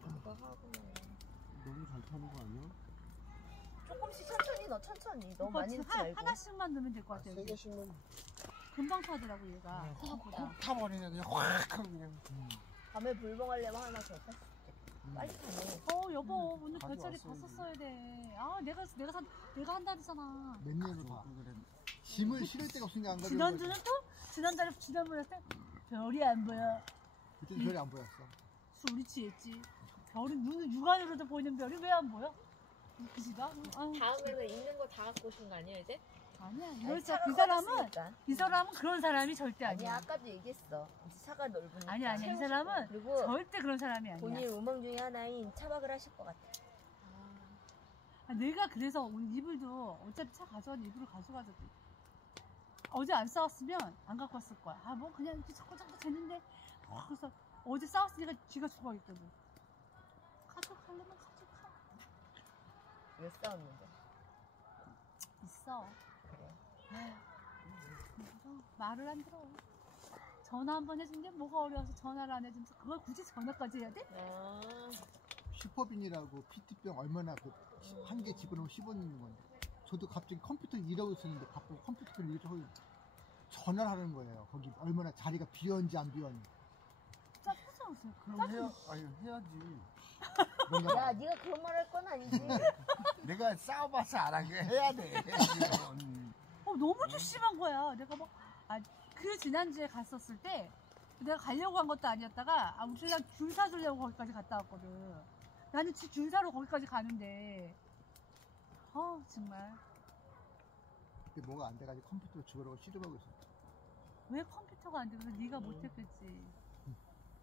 그거 하고 너무 잘 타는 거 아니야? 조금씩 천천히 넣어. 천천히. 너무 오빠 많이 지금 넣지 말고. 하나씩만 넣으면 될 것 같아. 세 여기. 개씩만 금방 타더라고 얘가 생각보다. 콕 타버리네 그냥 확 하고 그냥. 밤에 불멍하려면 하나 더 샀을 때. 빨리 타네. 어 여보 오늘 별자리 가져왔어야지. 봤었어야 돼. 아 내가 한다랬잖아. 몇 년을 봐. 그래. 짐을 실을 데가 없으니까 안 가려고. 지난주는 또 지난번에 때 별이 안 보여. 그때 별이 안 보였어. 술이 취했지. 별이 눈 육안으로도 보이는 별이 왜 안 보여? 그지가? 아유, 다음에는 있는 거 다 갖고 오신 거 아니에요 이제? 아니야. 아니, 이럴 차가 이 사람은 커졌으니까. 이 사람은 그런 사람이 절대 아니야. 아니야. 아까도 얘기했어. 이제 차가 넓으니까. 아니야. 이 사람은 그리고 절대 그런 사람이 아니야. 본인 우먼 중에 하나인 차박을 하실 것 같아. 아, 내가 그래서 오늘 이불도 어차피 차 가져왔는데 이불을 가져가서 어제 안 싸웠으면 안 갖고 왔을 거야. 아, 뭐 그냥 이렇게 자꾸 쟀는데. 그래서 어제 싸웠으니까 쥐가 죽어있거든. 가져가려면 가져가. 왜 싸웠는데? 있어. 에휴, 말을 안 들어. 전화 한 번 해준 게 뭐가 어려워서 전화를 안 해주면서 그걸 굳이 전화까지 해야 돼? 아, 슈퍼빈이라고 PT병 얼마나 한 개 집어넣으면 씹어넣는 건데. 저도 갑자기 컴퓨터를 일하고 있었는데 바쁘고 컴퓨터를 이렇게 전화를 하는 거예요. 거기 얼마나 자리가 비었는지 안 비었는지. 짜증 없어요. 그럼 해야지. 뭔가 야, 네가 그런 말 할 건 아니지. 내가 싸워봐서 알아. 해야 돼. 이건. 너무 주심한 거야. 내가 막, 그 지난주에 갔었을 때, 내가 가려고 한 것도 아니었다가, 우리 신랑 줄 사주려고 거기까지 갔다 왔거든. 나는 줄 사러 거기까지 가는데, 정말. 그때 뭐가 안 돼가지고 컴퓨터를 죽으라고 시도하고 있었어. 왜 컴퓨터가 안 돼? 그래서 네가 못했겠지.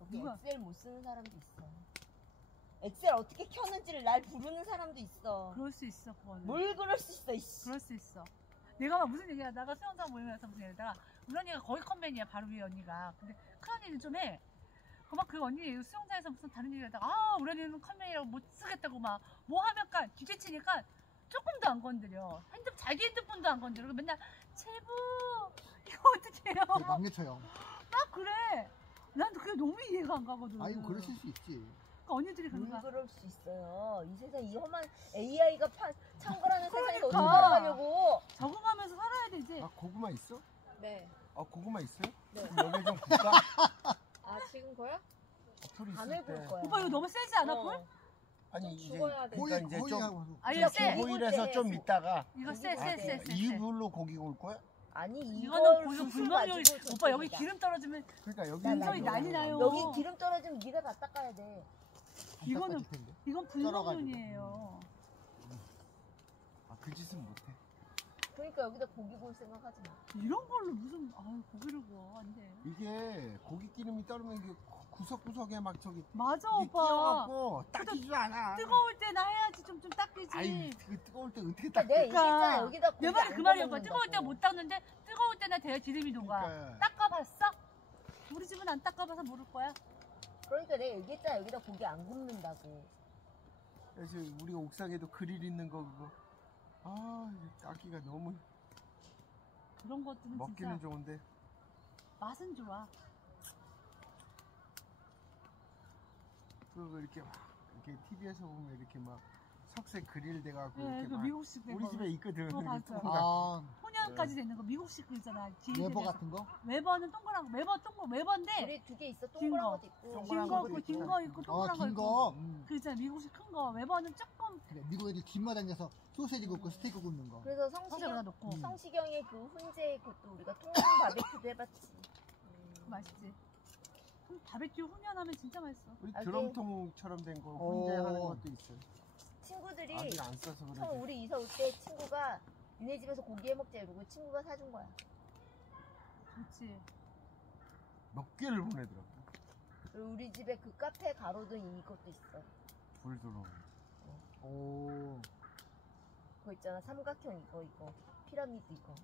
여기 누가? 엑셀 못 쓰는 사람도 있어. 엑셀 어떻게 켰는지를 날 부르는 사람도 있어. 그럴 수 있어, 그거는. 뭘 그럴 수 있어, 이씨. 그럴 수 있어. 내가 막 무슨 얘기하다가 수영장 모임에 가서 무슨 얘기하다가 우리 언니가 거의 컴맨이야, 바로 위에 언니가. 근데 큰 언니는 좀 해. 그 언니 수영장에서 무슨 다른 얘기하다가 우리 언니는 컴맨이라고 못 쓰겠다고 막 뭐 하면까 뒤제치니까 조금도 안 건드려. 자기 핸드폰도 안 건드려. 맨날 제부 이거 어떻게 해요? 막내처형. 막 그래. 난 그게 너무 이해가 안 가거든. 아이고 그러실 수 있지. 그러니까 언니들이 뭘 그런가. 그럴 수 있어요. 이 세상 이 험한 AI가 창궐하는 세상에서 어떻게 그러니까. 살아가려고. 적응하면서 살아야 되지. 아, 고구마 있어? 네. 아, 고구마 있어요? 네. 그럼 여기 좀 굽까? 아, 지금 거야? 풀 간을 있을 볼 때. 거야. 오빠 이거 너무 세지 않아, 불? 아니, 좀 이제 죽어야 돼. 그러니까 이제 좀 하고. 아니, 진짜 쎄. 보일에서 좀 있다가 이거 아, 쎄. 이불로 고기 구울 거야? 아니, 이거는 이걸 고기 수술 불멍이 가지고 오빠 여기 저쪽이다. 기름 떨어지면 그러니까 여기 분명히 난리 나요. 여기 기름 떨어지면 네가 다 닦아야 돼. 이거는 텐데. 이건 불멍용이에요. 아, 그 짓은 못해. 그러니까 여기다 고기 구울 생각하지 마. 이런 걸로 무슨 고기를 구워 안 돼. 이게 고기 기름이 떨어지면 이게 구석구석에 막 저기 맞아 이게 오빠. 끼어갖고 닦이지도 않아. 뜨거울 때나 해야지 좀 닦이지. 아이, 그 뜨거울 때 어떻게 그러니까 닦아? 내가 얘기했잖아. 여기다 고기 내 말이 안 그 말이야. 오빠 구워먹는다고. 뜨거울 때 못 닦는데 뜨거울 때나 돼야 기름이 녹아. 그러니까. 닦아봤어? 우리 집은 안 닦아봐서 모를 거야. 그러니까 내가 얘기했잖아. 여기다 고기 안 굽는다고. 그래서 우리 옥상에도 그릴 있는 거 그거. 아, 이게 닦기가 너무 그런 것들은 먹기는 진짜 좋은데. 맛은 좋아. 그거 이렇게 막 이렇게 TV에서 보면 이렇게 막 석쇠 그릴 돼갖고 네, 이렇게 그 막 미국식 된 우리 거. 집에 있거든. 맞아. 동그랗게. 아 혼연까지 되는 거 미국식 그 있잖아. 웨버 같은 거? 웨버는 동그란 거. 웨버인데 우리 두 개 있어. 긴 동그란 거. 것도 있고. 긴 동그란 거 것도 있고 있고. 긴 거 있고 동그란 거 긴 있고. 거. 그 있잖아 미국식 큰 거. 웨버는 조금 그래, 미국 애들 뒷마당에서 소세지 굽고 스테이크 굽는 거. 그래서 사세가 넣고 성시경의 그 훈제 그것도 우리가 통영 바베큐도 해봤지. 맛있지. 그럼 바베큐 훈연하면 진짜 맛있어. 우리 아, 드럼통처럼 된 거 오. 혼자 하는 것도 있어. 친구들이 아직 안 써서 그래. 처음 우리 이사 올 때 친구가 니네 집에서 고기 해먹자 이러고 친구가 사준 거야. 좋지. 몇 개를 보내더라고. 그리고 우리 집에 그 카페 가로등 이것도 있어. 불 들어오고. 오. 그거 있잖아. 삼각형 이거 피라미드 이거.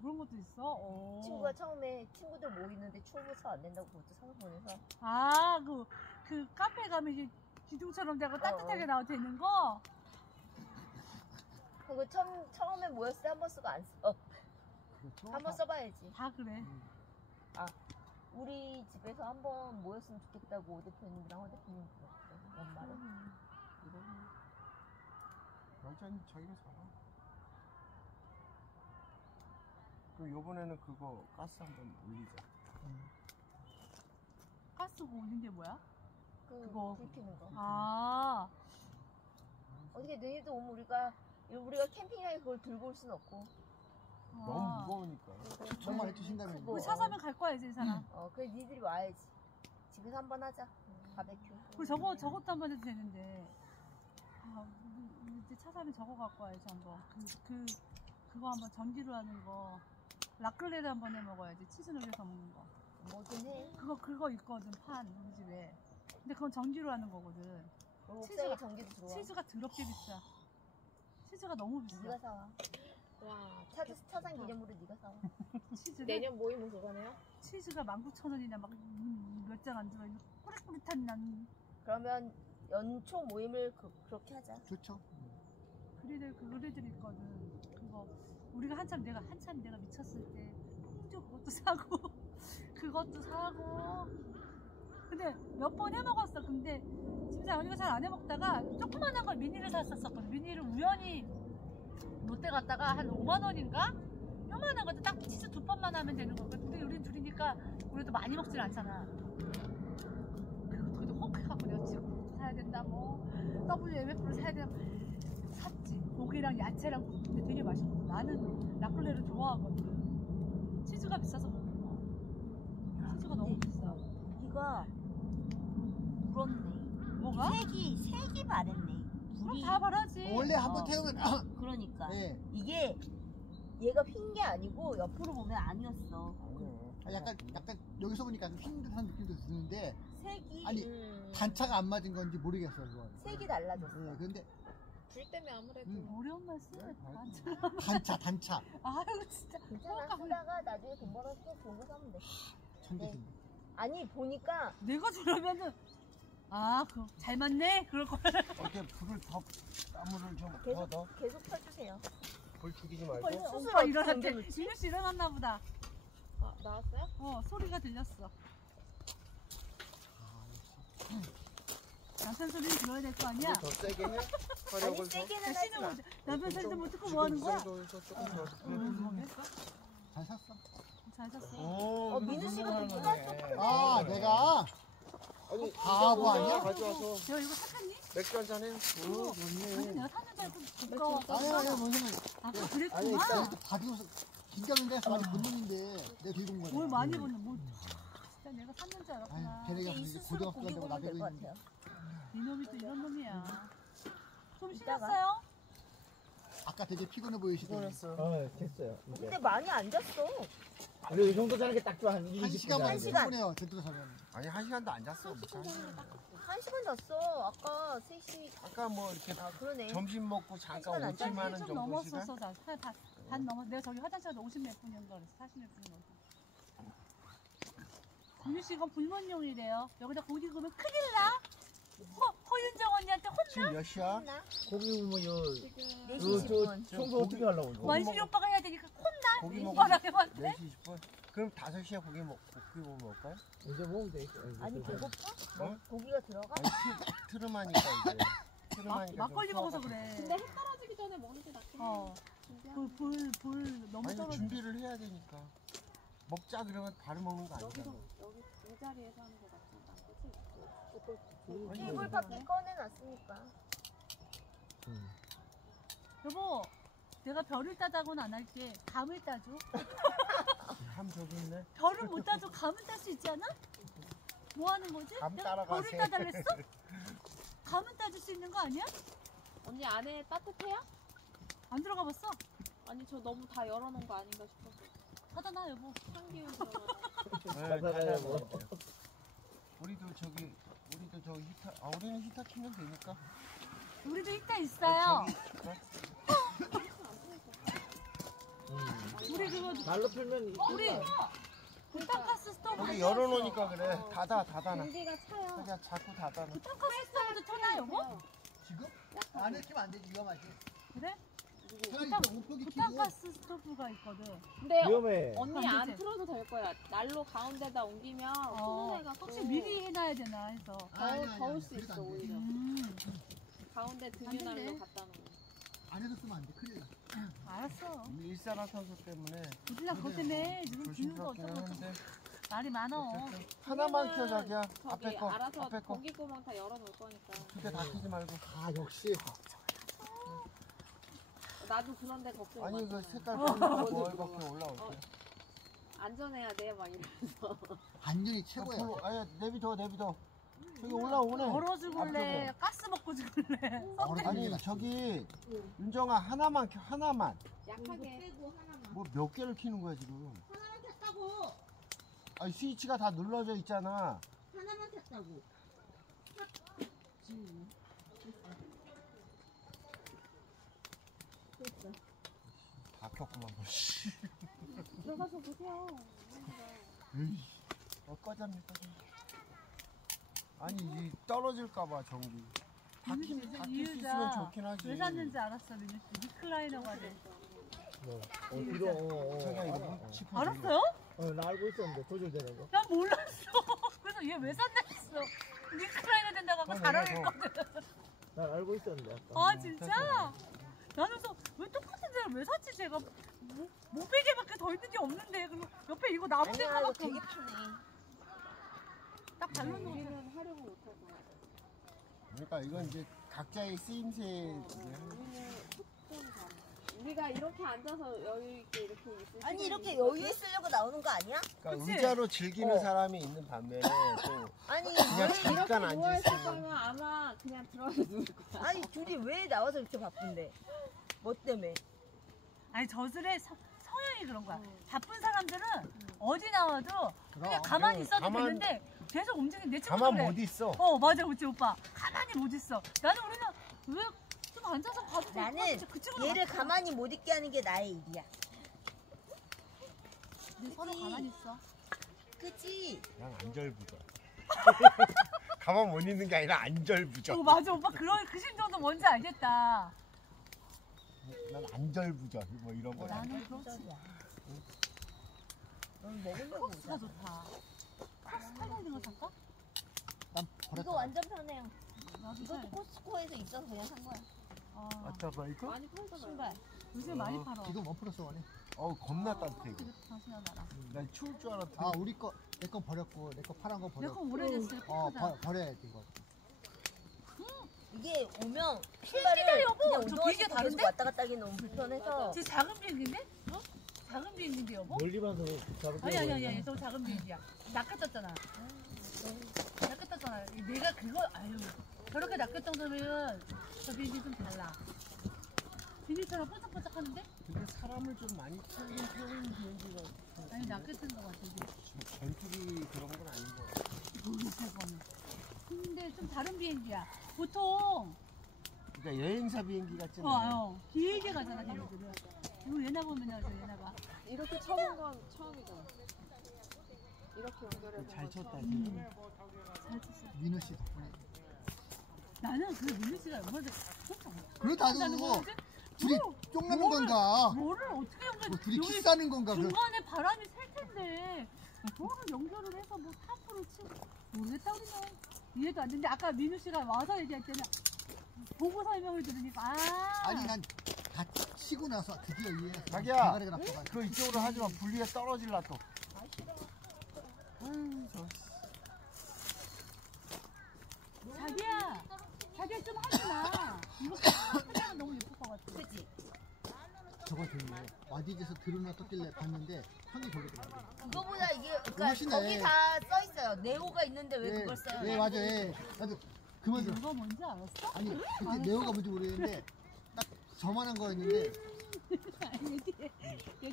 그런 것도 있어? 오. 친구가 처음에 친구들 모이는데 추워서 안 된다고 그것도 사서 보내서 그 카페 가면 이게 기둥처럼 되고 따뜻하게 나와 되는 거? 그거 처음에 모였을 때 한 번 쓰고 안 써. 그렇죠. 한 번 써봐야지. 다 그래. 우리 집에서 한 번 모였으면 좋겠다고 오 대표님이랑 허 대표님 그랬어. 연말에. 여전히 자기가 살아. 그럼 요번에는 그거 가스 한번 올리자. 가스 올린 게 뭐야? 그거 불 켜는 거. 아, 어떻게 너희도 오면 우리가 캠핑장에 그걸 들고 올 순 없고. 너무 무거우니까. 정말 해주신다면. 크고, 우리 차 사면 갈 거야 이제 이 사람. 그래 니들이 와야지. 집에서 한번 하자. 바베큐. 우리 저것도 한번 해도 되는데. 우리 이제 차 사면 저거 갖고 와야지 한번. 그거 한번 전기로 하는 거. 라클레를 한번 해 먹어야지. 치즈 녹여서 먹는 거. 뭐든 해. 그거 있거든 판 우리 집에. 근데 그건 전기로 하는 거거든. 옥상에 전기도 들어와. 치즈가 더럽게 비싸. 치즈가 너무 비싸. 네가 사와. 와, 차산 기념으로 네가 사와. 치즈를 내년 모임은 그거네요? 치즈가 19,000원이냐 막 몇 장 안 들어있는 꼬릿꼬릿한 난 그러면 연초 모임을 그렇게 하자. 좋죠. 그리들 있거든. 그거 우리가 내가 미쳤을 때 홍주 그것도 사고 그것도 사고. 근데 몇 번 해먹었어. 근데 진짜 언니가 잘 안 해먹다가 조그만한 걸 미니를 샀었거든. 미니를 우연히 롯데 갔다가 한 5만 원인가? 요만한 것도 딱 치즈 2판만 하면 되는 거거든. 근데 우린 둘이니까 우리도 많이 먹질 않잖아. 그것도 혹 해갖고 내가 지금 사야 된다 뭐 WMF를 사야 된다 샀지. 고기랑 야채랑. 근데 되게 맛있거든. 나는 라클레를 좋아하거든. 치즈가 비싸서 못 먹어. 치즈가 너무 비싸. 이가 부럽네. 뭐가? 색이 바랬네. 그럼 다 바라지. 원래 한번 태우면 그러니까 네. 이게 얘가 휜 게 아니고 옆으로 보면 아니었어. 약간 여기서 보니까 흰 듯한 느낌도 드는데 색이 아니 단차가 안 맞은 건지 모르겠어요. 그건. 색이 달라졌어. 네, 근데 불 때문에 아무래도 어려운 말씀. 단차 아유 진짜. 괜찮아. 쓰다가 나중에 돈 벌어서 또 좋은 거 사면 돼. 천재신데. 아니 보니까 내가 저러면은 그거 잘 맞네 그럴 거야. 이렇게 불을 더 나무를 좀 계속 더 계속 펴주세요. 불 죽이지 말고. 수술 어떻게 일어났대. 얹어놓지? 민우 씨 일어났나 보다. 나왔어요? 소리가 들렸어. 남편 소리는 들어야 될 거 아니야? 더 세게 해? 아니 화력을 더? 세게는 하지 씨는 마. 뭐, 남편 소리도 못 듣고 뭐 하는 거야? 정도에서 조금 더. 잘 샀어. 잘 잤어. 오, 민우 씨가 또 아 내가 아니 바보 아니야? 가져와서 내가 이거 샀니? 맥주 한잔 해. 아니 내가 샀는데 좀 두꺼워. 아니야 무슨 그랬구나. 또 받으면서 긴장해서 많이 본 놈인데 내가 들고 온 거야. 뭘 많이 보는 뭐 진짜 내가 샀는 줄 알았구나. 아유 걔네가 이제 이제 이수수로 고등학교 고기 간다고 구우면 될 나대고 것 있는데. 같아요. 이놈이 또 이런 놈이야. 좀 이따가. 쉬었어요? 아까 되게 피곤해 보이시더니 됐어요. 근데 많이 안 잤어. 그래 이 정도 자는 게 딱 좋아. 한 1시간만 한 시간. 피곤해요. 제대로 자면. 아니 1시간도 안 잤어. 무슨 1시간 잤어. 아까 3시. 아까 뭐 이렇게 그러네. 점심 먹고 잠깐 시간 안 잤네. 5만 원 좀 정도 시간. 넘었었어. 반 넘어. 내가 저기 화장실 가서 50 몇 분인가 그랬어. 40 몇 분인가. 민우 씨가 불문용이래요. 여기다 고기 구우면 큰일 나. 허윤정 언니한테 지금 몇 시야? 고기 구우면 요 4시 저 10분. 청소 어떻게 하려고 이거? 완식이 오빠가 해야 되니까 혼나. 고기 먹고 오빠랑 해봤는데. 4시 20분? 그럼 5시에 고기 뭐 먹을까요? 이제 먹으면 돼. 아니 배고파? 어? 고기가 들어가? 아니 트름하니까 이제 트름하니까 막걸리 좀 먹어서 소화가 그래. 근데 해 떨어지기 전에 먹는 게 낫긴 해. 준비하면. 불 너무 아니 떨어져. 준비를 해야 되니까 먹자 그러면 바로 먹는 거 여기서 아니잖아. 여기 이 자리에서 하는 거 같지 않겠지? 테이블 밖에 꺼내놨으니까. 여보, 내가 별을 따자고는 안 할게. 감을 따줘. 함 저기 있네. 별을 못 따줘 감을 딸 수 있지 않아? 뭐 하는 거지? 감 내가 따라가세요. 별을 따달랬어? 감은 따줄 수 있는 거 아니야? 언니 안에 따뜻해요? 안 들어가 봤어? 아니 저 너무 다 열어놓은 거 아닌가 싶어서 닫아놔 여보. 향기운 들어가서 네, 닫아야 돼. 우리도 저기 히터 우리는 히터 키면 되니까. 우리도 히터 있어요. 우리 그거 날로 풀면 우리 부탄가스 스토브 여기 열어놓으니까 그래. 닫아놔. 공기가 차요. 그냥 자꾸 닫아놔. 부탄가스 스토브도 켜놔 여보? 지금? 안 키면 안 되지. 위험하지. 그래? 차라리 옷고기 키고 부탄가스 스토브가 있거든. 근데 위험해. 언니 안 안 되지? 틀어도 될 거야. 난로 가운데다 옮기면 훈훈해갖고 혹시 미리 해놔야 되나 해서. 더울 수 있어 오히려. 가운데 등유 난로 된대. 갖다 놓으면. 안에서 쓰면 안 돼. 큰일 나. 알았어. 일산화탄소 때문에 우리랑 그것 때문에 지금 비누가 조심스럽긴 어쩌고 하는데 말이 많어. 어쨌든 하나만 켜 자기야. 저기 앞에 거 알아서 앞에 거 고기 구멍 다 열어놓을 거니까. 두 개 다 켜지 말고. 아 역시 나도 그런데 걱정이 아니 그 많잖아. 색깔 멀겋게 올라올 때. 안전해야 돼 막 이러면서. 안전이 최고야. 아니 내비둬. 저기 올라오네. 얼어 죽을래. 가스 먹고 죽을래. 아니 저기 윤정아 하나만 켜 하나만. 약하게. 뭐 몇 개를 켜는 거야 지금? 하나만 탔다고. 아니 스위치가 다 눌러져 있잖아. 하나만 탔다고. 다 켰구만. 들어가서 보세요. 에이, 꺼졌네. 아니 이 떨어질까봐 전기. 바뀔 수 있으면 이유자 좋긴 하지. 왜 샀는지 알았어. 리클라이너가 돼. 뒤로. 자기야 이거 뭉치고. 알았어요? 나 알고 있었는데 조절되는 거. 난 몰랐어. 그래서 얘 왜 샀나 했어. 리클라이너 된다고 하고 잘 어울리거든. 난 알고 있었는데. 아 진짜? 나는 그래서 왜 똑같은 데를 왜 샀지? 제가 목베개밖에 더 있는 게 없는데 그리고 옆에 이거 나무 된 아니야, 이거 거밖에 되게 없- 편해. 딱 발라놓은 거. 우리는 활용을 못하고. 그러니까 이건 이제 각자의 쓰임새. 우리는 속도는 다르. 우리가 이렇게 앉아서 여유 있게 이렇게 있을 아니 시간이 이렇게 있거든. 여유 있으려고 나오는 거 아니야? 그러니까 그치? 의자로 즐기는 사람이 있는 반면에 또 아니 그냥 왜 잠깐 이렇게 앉을 누워있을 수 있는. 거면 아마 그냥 들어가서 누울 거야. 아니 둘이 왜 나와서 이렇게 바쁜데? 뭐 때문에? 아니 저들의 성향이 그런 거야. 바쁜 사람들은 어디 나와도 그냥 그럼. 가만히 있어도 가만- 되는데 계속 움직이는 내 친구도 가만 그래. 못 있어. 맞아 그치 오빠. 가만히 못 있어. 우리는 왜 좀 앉아서 봐도 되고 나는 그 친구는 얘를 바빠. 가만히 못 있게 하는 게 나의 일이야. 서로 가만히 있어. 그치? 난 안절부절. 가만 못 있는 게 아니라 안절부절. 맞아 오빠 그 심정도 뭔지 알겠다. 난 안절부절 뭐 이런 거. 나는 그렇지. 넌 먹으려고 크록스가 오잖아. 좋다. 크록스 탈 달린 거 살까? 난 이거 버렸다. 완전 편해요. 나도 이것도 살. 코스코에서 있어서 그냥 산 거야. 아따가 이거? 많이 팔더라고. 신발. 요새 많이 팔아. 지금 1% 원에. 겁나 따뜻해 이거. 당신 알아. 난 추울 줄 알았더니. 아, 우리 거, 내 거 버렸고, 내 거 파란 거 내거 버렸고. 오래됐어요. 핑크다. 버려야 돼, 이거. 이게 오면 비행기다, 신발을 여보. 그냥 저 운동화 비행기 신고 계속 다른데? 왔다 갔다 하기 너무 불편해서. 저 작은 비행기인데? 작은 비행기인데 여보? 멀리 봐서 잘 아니 저 작은 비행기야. 낚였었잖아. 낚였었잖아. 내가 그거 저렇게 낚였 정도면 저 비행기 좀 달라. 비닐처럼 번쩍번쩍하는데? 근데 사람을 좀 많이 태우는 비행기가. 아니 낚였던 거 같아. 이게. 전투기 그런 건 아닌 거 같아. 모르겠어 그거는. 근데 좀 다른 비행기야. 보통 그러니까 여행사 비행기 같진 않아. 길게 가잖아 걔네들은. 이거 얘나 보면은 저 얘나가. 이렇게 쳐본 건 처음이잖아. 이렇게 연결해서. 잘 쳤다. 잘 쳤어. 민우 씨 덕분에. 나는 그 민우 씨가 얼마나 그렇다고 둘이 쫑나는 건가? 뭐를 어떻게 연결? 뭐 둘이 여기 키스하는 건가? 중간에 바람이 셀 텐데 뭐를 연결을 해서 뭐 타프를 치고 모르겠다 우리는 이해도 안 되는데 아까 민우 씨가 와서 얘기할 때는 보고 설명을 들으니까 아니, 난 다 치고 나서 드디어 이해했어. 자기야, 대가리가 나빠가지고. 그 이쪽으로 하지 마. 분리가 떨어질라 또. 자기야 좀 하지 마. 이거 하면 너무 예쁠 것 같아. 그치? 저거 좋네. 와디즈에서 드론을 떴길래 봤는데 형이 걸리더라고. 그거보다 이게 그러니까 멋있네. 거기 다 써 있어요. 네오가 있는데 왜 그걸 써요? 예, 맞아. 예. 나도 그만 들어. 이거 뭔지 알았어? 아니, 그때 네오가 뭔지 모르겠는데 딱 저만한 거였는데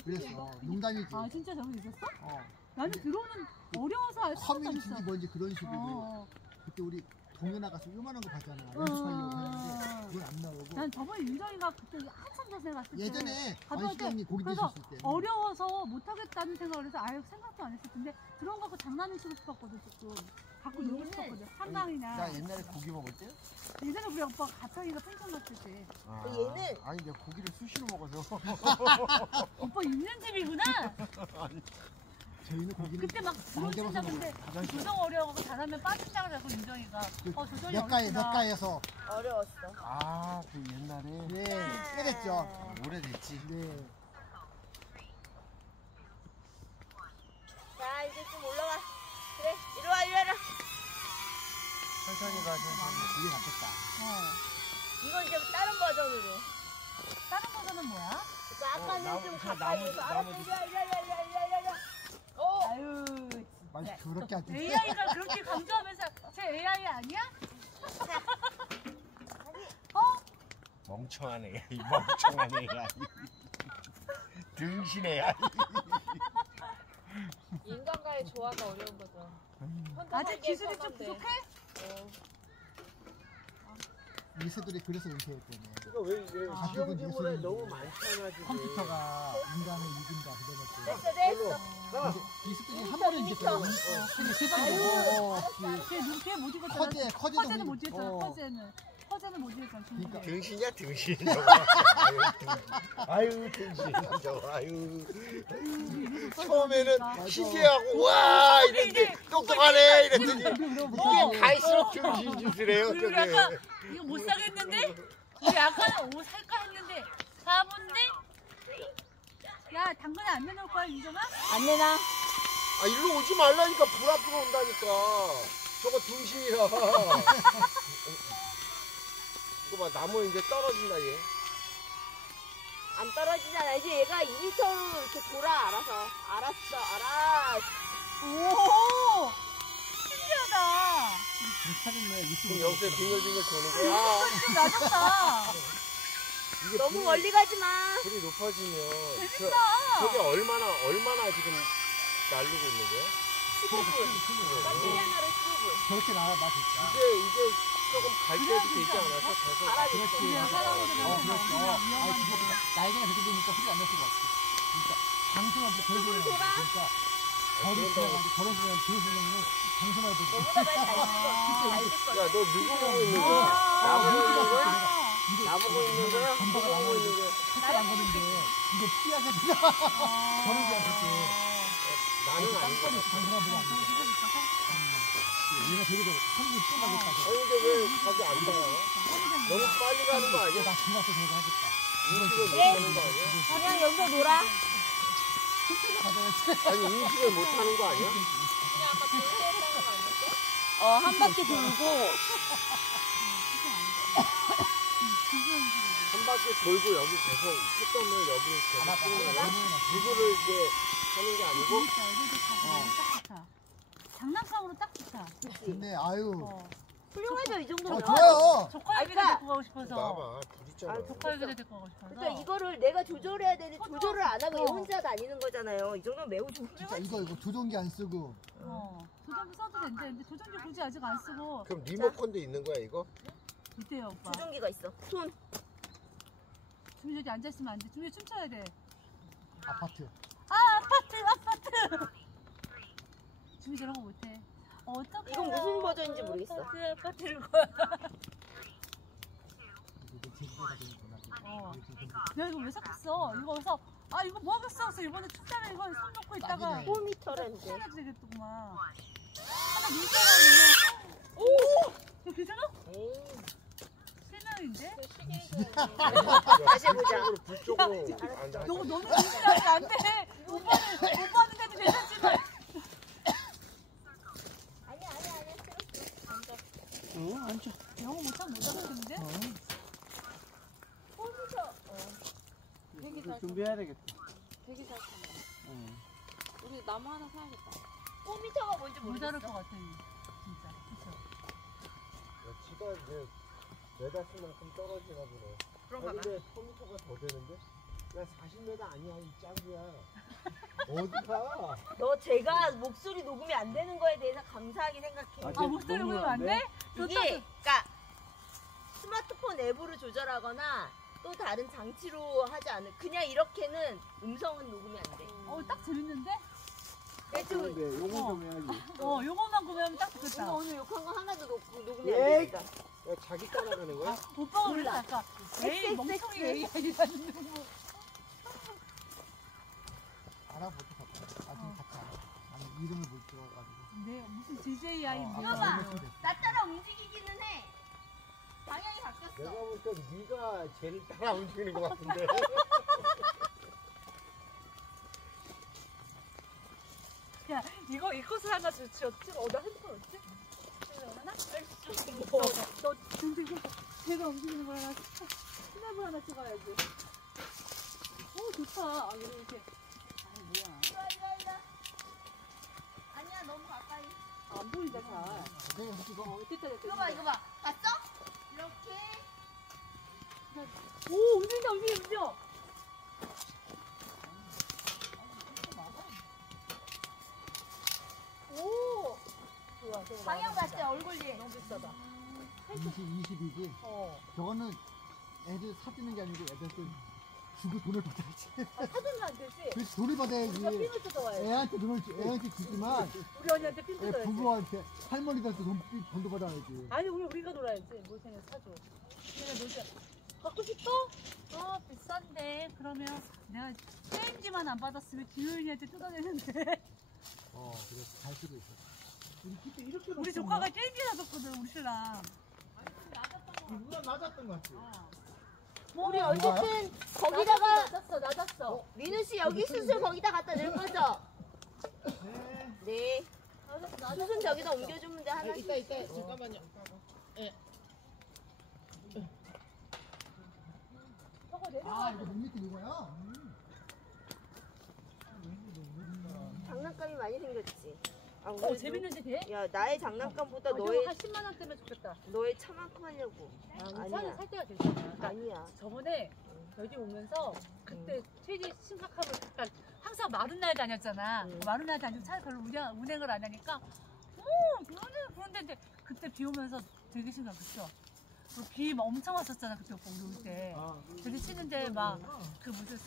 그랬어. 농담이지. 아 진짜 저거 있었어? 어. 나는 드론은 어려워서 알 수가 커뮤니티인지 없어. 뭔지 그런 식으로. 어. 그때 우리 동해 나가서 요만한 거 봤잖아. 연습하려고 했는데 그건 안 나오고. 난 저번에 윤정이가 그때 한참 전에 갔을 때 예전에 가져올 때 안시경이 고기 그래서 드셨을 때. 어려워서 못하겠다는 생각을 해서 아예 생각도 안 했을 텐데 드론 갖고 장난을 치고 싶었거든 조금 갖고 놀고 싶었거든 한강이나 나 옛날에 고기 먹을 때? 예전에 우리 오빠 가평이가 펜션 갔을 때 아, 얘는- 아니 내가 고기를 수시로 먹어서. 오빠 있는 집이구나. 저희는 고기는 그때 막 드론 남겨서 친다는데 조정 어려워서 잘하면 빠진다고 그래서 윤정이가 조정이 몇가에 어렵구나. 몇가에서 어려웠어. 아, 그 옛날에. 네, 꽤 됐죠. 오래됐지. 네. 자 이제 좀 올라와. 그래 이리 와 이리 와라. 천천히 가, 천천히. 이게 낫겠다. 이건 이제 다른 버전으로. 다른 버전은 뭐야? 그러니까 아까는 나무, 좀 저 가까이 나무, 해서 나무 알았어 이리 와 이리 와 이리 와 이리 와 이리 와. 오. 아유 말 그렇게 하지. AI가 그렇게 강조하면서 제 AI 아니야? 멍청한 AI, 멍청한 AI. 등신 AI. 인간과의 조화가 어려운 거죠. 혼자 아직 살기엔 기술이 좀 편한데. 부족해? 이세돌이 그래서 은퇴했대네. 그러니까 왜 시험 질문에 너무 많잖아 지금. 컴퓨터가 인간을 이긴다 그래놓고. 됐어 됐어. 가. 이세돌이 한 번에 이제 걔못 읽었잖아. 커제도 허재는 못 읽었잖아. 허재는 못 읽었잖아. 그러니까 등신이야 등신 저거. 아유 등신 저거. 아유. 처음에는 신기하고 와 이랬는데 똑똑하네 이랬더니 이게 갈수록 등신 짓을 해요 그리고 저게. 약간 이거 못 사겠는데? 우리 약간 옷 살까 했는데 사본데? 야 당근에 안 내놓을 거야 유정아? 안 내나? 아 일로 오지 말라니까 불 앞으로 온다니까. 저거 등신이라. 이거 봐 나무 이제 떨어진다 얘. 안 떨어지잖아. 이제 얘가 2m로 이렇게 돌아 알아서. 알았어 알았어. 오 신기하다. 괜찮네 지금 유튜브. 여기서 빙글빙글 도는 거야. 좀 낮았다. 이게 너무 불이- 멀리 가지 마. 불이 높아지면 재밌다. 저게 얼마나 지금 날르고 있는 거야? 15분. 깜짝이 하나로 15분. 저렇게 나와 봐 진짜. 이제 조금 갈 때도 되지 않아서 계속 갈아줄 그렇지. 때. 그냥 사람들은 그렇지. 그냥 아니 위험한 그거 거야. 나이가 그렇게 되니까 소리 안 날 수가 없지. 그러니까 방송할 때 그런 소리 돌아? 그러니까 저를 지나가지고 저런 소리 들으시면은 방송할 때 너보다 말잘 듣고 잘 듣거든. 야 너 누구 보고 있는 거야? 나보고 있는 거야? 이게 나보고 있는 거야? 누구 전파가 보고 나가지고 있는 거야? 색깔 안 거는데 이게 피하게 되나? 저런 게 왔을 때 나는 아니고. 깜빡이 방송을 보고 안 돼. 얘가 되게 한국이 뻔하겠다. 아니 근데 왜 가게 안 나와? 너무 빨리 가는 거 아니야? 나 지나서 되게 하겠다. 인식을 못 그래. 하는 거 아니야? 그냥 여기서 놀아. 가져야지. 아니 인식을 못 하는 거 아니야? 한 바퀴 돌고. 한 바퀴 돌고 여기 계속 초점을 여기 계속 쓰는 거야? 누구를 이제 하는 게 아니고 딱 좋다. 장난감으로 딱 좋다. 좋네. 아유. 훌륭하죠 이 정도면. 좋아요. 조카에게 그러니까- 데리고 가고 싶어서. 나봐 불 있잖아. 조카에게 데리고 가고 싶어서. 그러니까 이거를 내가 조절해야 되는데 조절을 안 하고 얘 혼자 다니는 거잖아요. 이 정도면 매우 좋. 진짜 이거 조종기 안 쓰고. 조정기 써도 된대. 근데 조정기 굳이 아직 안 쓰고 그럼 리모컨도 있는 거야 이거? 있대요 오빠. 조종기가 있어. 손. 주미 저기 앉아있으면 안 돼. 주미 춤춰야 돼. 아파트. 아파트. 주미 저런 거 못해. 어떡해. 이건 무슨 버전인지 모르겠어. 아파트를 거야. 이게 제주도가 되는구나. 내가 이거 왜 샀겠어? 이거 그래서 이거 뭐 하겠어? 그래서 이번에 춥다면 이거 손 놓고 있다가 딱이네. 4m라는데. 시원하지 되겠더구만. 하나 민폐라는 오! 너 괜찮아? 3명인데? 다시 해보자. 이쪽으로 불 쪽으로 앉아. 너는 민폐라면 안 돼. 오빠는 데도 괜찮지만. 아니야. 응, 앉아. 영어 못하면 못 하겠는데? 4m. 준비해야 되겠다. 되게 잘 탄다. 응. 우리 나무 하나 사야겠다. 4m가 뭔지 모자랄 모르겠어. 것 같아. 진짜. 그쵸? 지가 이제 메다스 만큼 떨어지나 보네. 그런가 봐. 근데 4m가 더 되는데? 야 40m 아니야 이 짱구야. 어디가? 너 제가 목소리 녹음이 안 되는 거에 대해서 감사하게 생각해. 목소리 보면 안 돼? 이게 그러니까 스마트폰 앱으로 조절하거나 또 다른 장치로 하지 않을 그냥 이렇게는 음성은 녹음이 안 돼. 딱 재밌는데? 그래서 근데 요거 좀 해야지. 요거만 구매하면 딱 우리가 좋겠다. 오늘 욕한 거 하나도 녹음이 안 예. 되니까. 야 자기 따라가는 거야? 오빠가 몰라. 그랬다 아까. 에이 멍청이 얘기하는데 뭐. 알아보고 갔다. 나중에 같이 알아. 아니 이름을 못 들어가지고. 네, 무슨 DJI 뭐. 봐봐. 나 따라 움직이기는 해. 방향이 내가 바뀌었어. 볼 때 네가 쟤를 따라 움직이는 것 같은데. 야, 이 코스 하나 줬지? 나 핸드폰 어딨지? 하나? 너 근데 제가 움직이는 거 하나 스냅을 하나 찍어야지. 좋다. 이렇게. 뭐야. 이리 와. 아니야 너무 가까이. 안 보인다, 잘. 내가 찍어. 됐다. 이거 봐. 봤어? 이렇게. 오, 움직여. 오! 좋아, 방향 봤을 때 얼굴이. 너무 비싸다. 펜트 20이지. 저거는 애들 사주는 게 아니고 애들 또 주고 돈을 받아야지. 사주면 안 되지. 그 돈을 받아야지. 우리가 핀을 뜯어와야지. 애한테 주지만 우리 언니한테 핀 뜯어야지. 부부한테 할머니들한테 돈도 받아야지. 아니 우리가 놀아야지. 뭐 쟤네 사줘. 쟤네 놀자. 갖고 싶어? 비싼데. 그러면 내가 게임기만 안 받았으면 기효인이한테 뜯어내는데. 그래 잘 수도 있어. 우리 그때 이렇게 우리 조카가 게임기 사줬거든 우리 신랑. 누가 맞았던 것 같지? 우리 어쨌든 거기다가 낮았어. 민우 씨 여기 수술 거기다 갖다 낼 거죠? 네. 수술 저기다 옮겨주면 돼 하나씩. 이따 잠깐만요. 저거 내려가. 이거 못 밑에 이거야? 장난감이 많이 생겼지. 재밌는데 돼? 야 나의 장난감보다 저거 너의 한 10만 원 때문에 좋겠다. 너의 차만큼 하려고. 아니야. 살 때가 됐잖아. 그러니까 아니야. 저번에 여기 오면서 그때 체질 심각하고 그러니까 항상 마른 날 다녔잖아. 마른 날 다니고 차를 별로 운행을 안 하니까 그런데 그때 비 오면서 되게 심각했어. 비 엄청 왔었잖아 그때 오빠 우리 올 때. 저기 치는데 막 그 무슨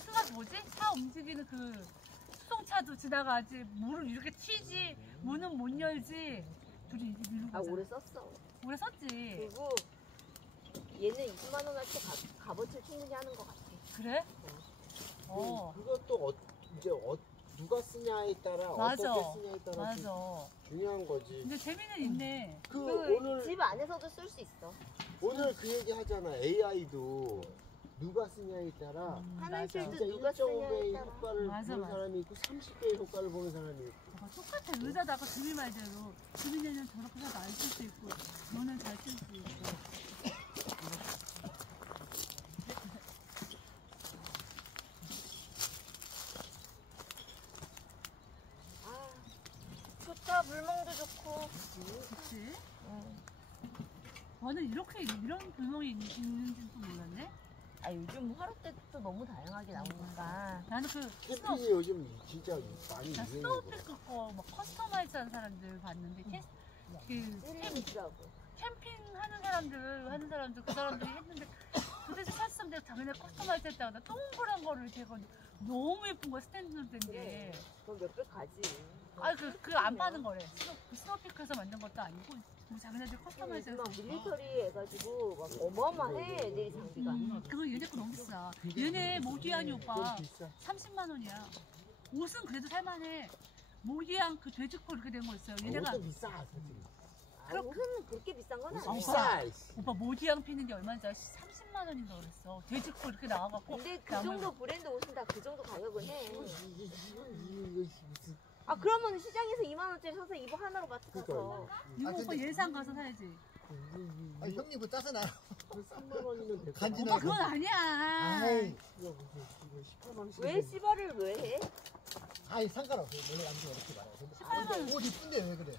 차 움직이는 그 수송차도 지나가지 물을 이렇게 튀지 문은 못 열지. 둘이 이제 미루고 가잖아. 오래 썼어. 오래 썼지. 그리고 얘는 20만 원 할 때 값어치 충분히 하는 것 같아. 그래? 그것도 이제 누가 쓰냐에 따라 맞아. 어떻게 쓰냐에 따라 좀 중요한 거지. 근데 재미는 있네. 오늘 집 안에서도 쓸 수 있어. 오늘 그 얘기 하잖아. AI도 누가 쓰냐에 따라 화장실도 진짜 누가 1.5배의 쓰냐에 따라. 효과를 맞아, 보는 맞아. 사람이 있고 30배의 효과를 보는 사람이 있고. 똑같아. 의자도 아까 주미 말대로 주민이는 저렇게 해서 안 쓸 수 있고 너는 잘 쓸 수 있고. 좋다. 물멍도 좋고. 그치? 너는 이런 불멍이 있는지도 몰랐네? 요즘 화로 때도 너무 다양하게 나오니까. 나는 그 캠핑이 요즘 진짜 많이 나 유행이고. 스노우피크 거막 커스터마이즈 하는 사람들 봤는데 캠핑 하는 사람들 그 사람들이 했는데 도대체 샀으면 자기네 커스터마이즈 했다고 나 동그란 거를 이렇게 해가지고 너무 예쁜 거야 스탠드로 된 게. 그럼 몇 배 가지. 그 안 파는 거래. 스노우피크에서 만든 것도 아니고 뭐 자기네들 커스터마이즈 해서. 막 밀리터리 해가지고 막 어마어마해 애들이 장비가. 그거 얘네 거 너무 비싸. 얘네 모기향이 오빠 비싸. 30만 원이야. 옷은 그래도 살만해. 모기향 그 돼지코 이렇게 된 거 있어요. 얘네가 옷도 비싸 솔직히. 옷은 그렇게 비싼 건 아니야. 비싸. 오빠 모기향 피는 게 얼마인지 알아? 30만 원인가 그랬어. 돼지코 이렇게 나와갖고. 근데 그 아무래도- 정도 브랜드 옷은 다 그 정도 가격은 해. 이거 무슨 그러면 시장에서 2만 원짜리 사서 이거 하나로 마트 가서. 그러니까. 이거 오빠 근데- 예상 가서 사야지. 형님 그거 짜서 나. 3만 원이면 될 거. 간지나. 오빠 그건 아니야. 아이, 이거 무슨 이거 18만 원씩. 왜 씨발을 왜 해? 상관없어. 원래 남자 이렇게 말해. 18만 원. 옷 이쁜데 왜 그래?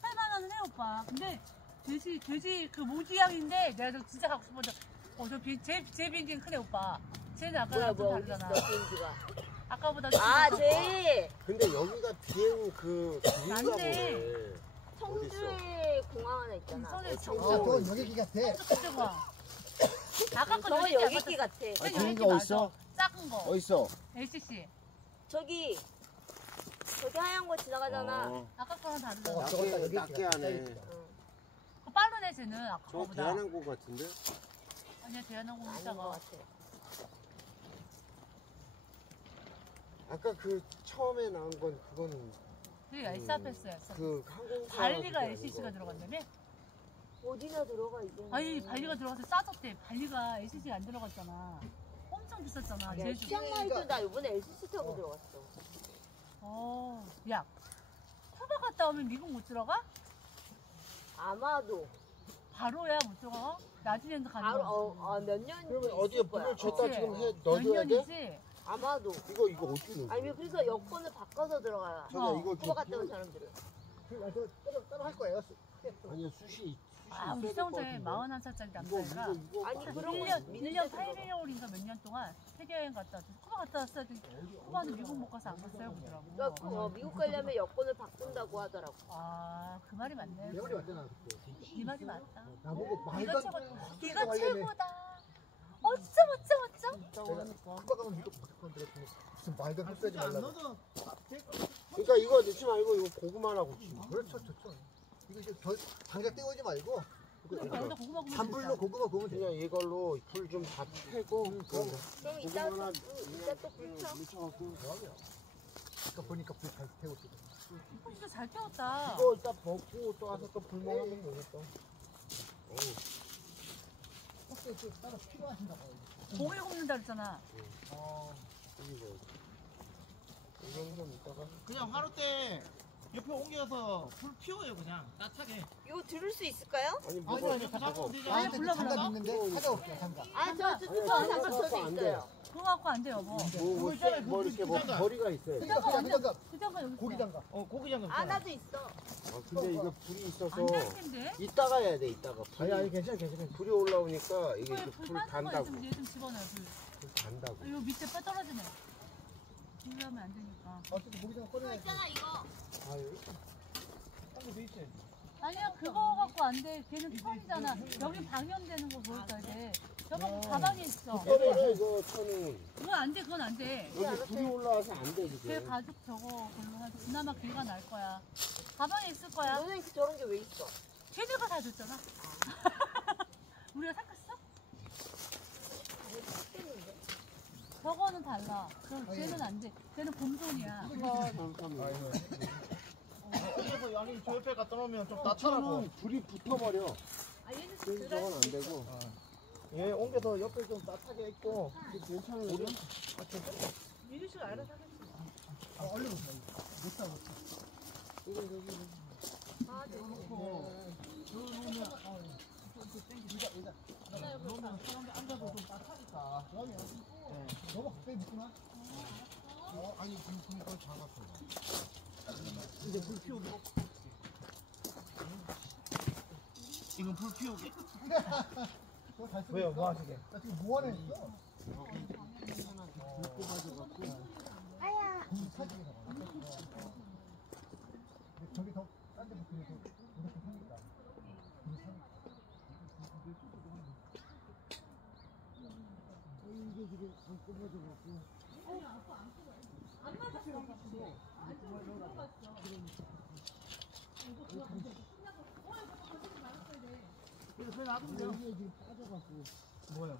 18만 원은 해 오빠. 근데 돼지 그 모기향인데 내가 저 진짜 갖고 싶어서 제 비행기는 크네 오빠. 쟤는 아까랑 좀 어디 있어 다르잖아. 비행기가. 아까보다 제 근데 여기가 비행 그 길인가 안 돼. 보네. 청주에 공항 하나 있잖아. 청주에 그건 여기 같아. 그쪽 봐. 아까 거 저거 여기 여객기 같아. 여기 어딨어? 작은 거. 어딨어? LCC. 저기 하얀 거 지나가잖아. 아까 거랑 다르잖아. 낮게 하네. 그 빠르네 쟤는 아까 저 거보다. 대한항공 같은데? 아니야 대한항공 아닌 것 있다가. 같아. 아까 그 처음에 나온 건 그거는 그게 엘사패스야. 그 항공사 발리가 LCC가 들어간다며? 어디나 들어가 이제. 아니 발리가 들어가서 싸졌대. 발리가 LCC 안 들어갔잖아. 엄청 비쌌잖아. 제주. 치앙마이도 나 이번에 LCC 타고 들어갔어. 야, 쿠바 갔다 오면 미국 못 들어가? 아마도 바로야 못 들어가? 나중에는 가는 바로 거야. 몇 년. 그러면 어디에 문을 줬다 그치? 지금 해 몇 넣어줘야 돼? 년이지? 아마도. 이거 어떻게 넣어? 아니 그래서 여권을 바꿔서 들어가야. 자기야 이거 쿠바 갔다 온 사람들은. 따로 할 거예요. 아니야 숱이 아, 우리 시청자에 41살짜리 남자애가 아니 그런 1년 8개월인가 몇 년 동안 세계여행 갔다 왔어. 쿠바 갔다 왔어. 쿠바는 미국 못 가서 안 갔어요 그러더라고. 그러니까 미국 가려면 여권을 바꾼다고 하더라고. 아, 그 말이 맞네. 내 말이 맞잖아 그때. 네 말이 맞다. 나보고 네가 말도 네가 최고다. 어쩜. 쿠바 가면 미국 바꿀 건데 무슨 말도 안 쓰지 말라고. 그러니까 이거 넣지 말고 이거 고구마라고 치. 그렇죠, 좋죠. 이거 이제 당장 떼우지 말고 그러니까 여기다 고구마 구우면 잔불로 되겠다. 고구마 구우면 돼. 그냥 이걸로 불 좀 다 펴고 그럼 이따 또 불켜. 묻혀갖고 아까 보니까 불 잘 태웠거든. 진짜 잘 태웠다. 이거 이따 먹고 또 와서 또 불멍 하면 되겠다. 혹시 또 따로 필요하신가 봐요. 고기 굽는다 그랬잖아. 이거 이건 좀 이따가 그냥 하루 때 옆에 옮겨서 불 피워요 그냥 따뜻하게. 이거 들을 수 있을까요? 아니 아니 뭐가 아니 잡으면 되지. 아니, 나한테 불러, 장갑 불러. 있는데 찾아올게요, 장갑. 잠깐 저도 안 있어요. 그거 갖고 안 돼 여보. 뭐 이렇게 뭐 거리가 있어요. 그 장갑 안 돼. 장갑, 그 장갑 여기 고기 있어. 장갑. 고기 장갑 아 있잖아. 나도 있어. 아 근데 이거 불이 있어서 안 되는데? 이따가 해야 돼 이따가. 아니 괜찮아. 불이 올라오니까 이게 불 불 빠는 거 단다고. 있으면 얘좀 집어넣어 불. 불 단다고. 아, 요 밑에 뼈 떨어지네. 불 하면 안 되니까. 어차피 고기 장갑 꺼내야 돼. 있잖아 이거. 딴거돼 있지. 아니야 그거 갖고 안 돼. 걔는 처음이잖아. 여기 방염되는 거 보여줘야 돼. 저거 가방에 있어. 이거 천은 그건 안 돼. 그건 안 돼. 여기 불이 올라와서 안 돼 걔 지금. 가죽 저거 걸로 하지. 그나마 걔가 날 거야. 가방에 있을 거야. 너는 저런 게 왜 있어? 걔들가 다 줬잖아. 우리가 샀겠어? 저거는 달라. 걔는 안 돼. 걔는 곰손이야. 잠깐만. 여기서 아니 저 옆에 갖다 놓으면 좀 따뜻하고. 천은 불이 붙어버려. 아 얘는 그래서 저건 안 되고. 예 옮겨서 옆에 좀 따뜻하게 있고. 괜찮은데? 민우 씨가 알아서 하겠지. 얼른 오세요. 못 사겠어. 아 놓으면 사람들 앉아도 좀 따뜻하니까. 너무 가까이 묻구나. 아니 지금 그건 작았어. 이제 불 피우기. 이건 불 피우기. 너잘 쓰고 왜요? 있어? 뭐 하시게? 나 지금 뭐 하나 했어? 불 꼽아줘갖고. 공기 차지게 잡아. 저기 더 딴 데 붙으면서 이렇게 하니까. 이게 지금 안 꼽아줘갖고. 그래 놔두면 돼요. 이게 지금 빠져갖고. 뭐야?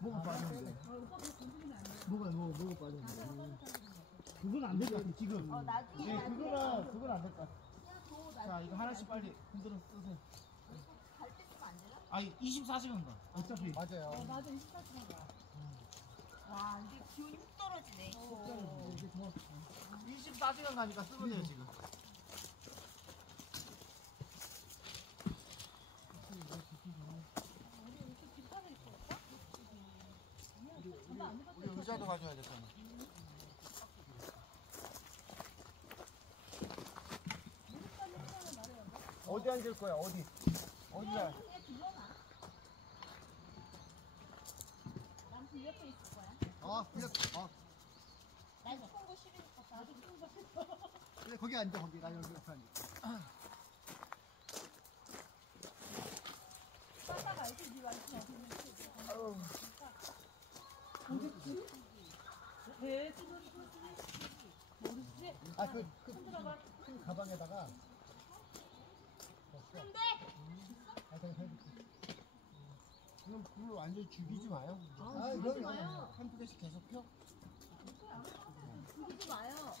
뭐가 빠졌는데? 뭐가 빠졌는데. 그건 안 될 것 같아 지금. 나중에 네 그건 안 될 것 같아. 자 이거 하나씩 빨리 흔들어 쓰세요. 아니 24시간 가. 어차피. 맞아요. 맞아. 24시간 가. 와 이게 기온이 훅 떨어지네. 24시간 가니까 쓰면 돼요 지금. 우리 의자도 가져야 되잖아. 어디 앉을 거야 어디? 어디야? 그래, 거기 앉아, 거기. 나 여기 옆에 앉아. 큰 가방에다가. 근데! 그럼 불을 완전히 죽이지 마요. 아, 이거 한두 개씩 계속 펴. 죽이지 마요.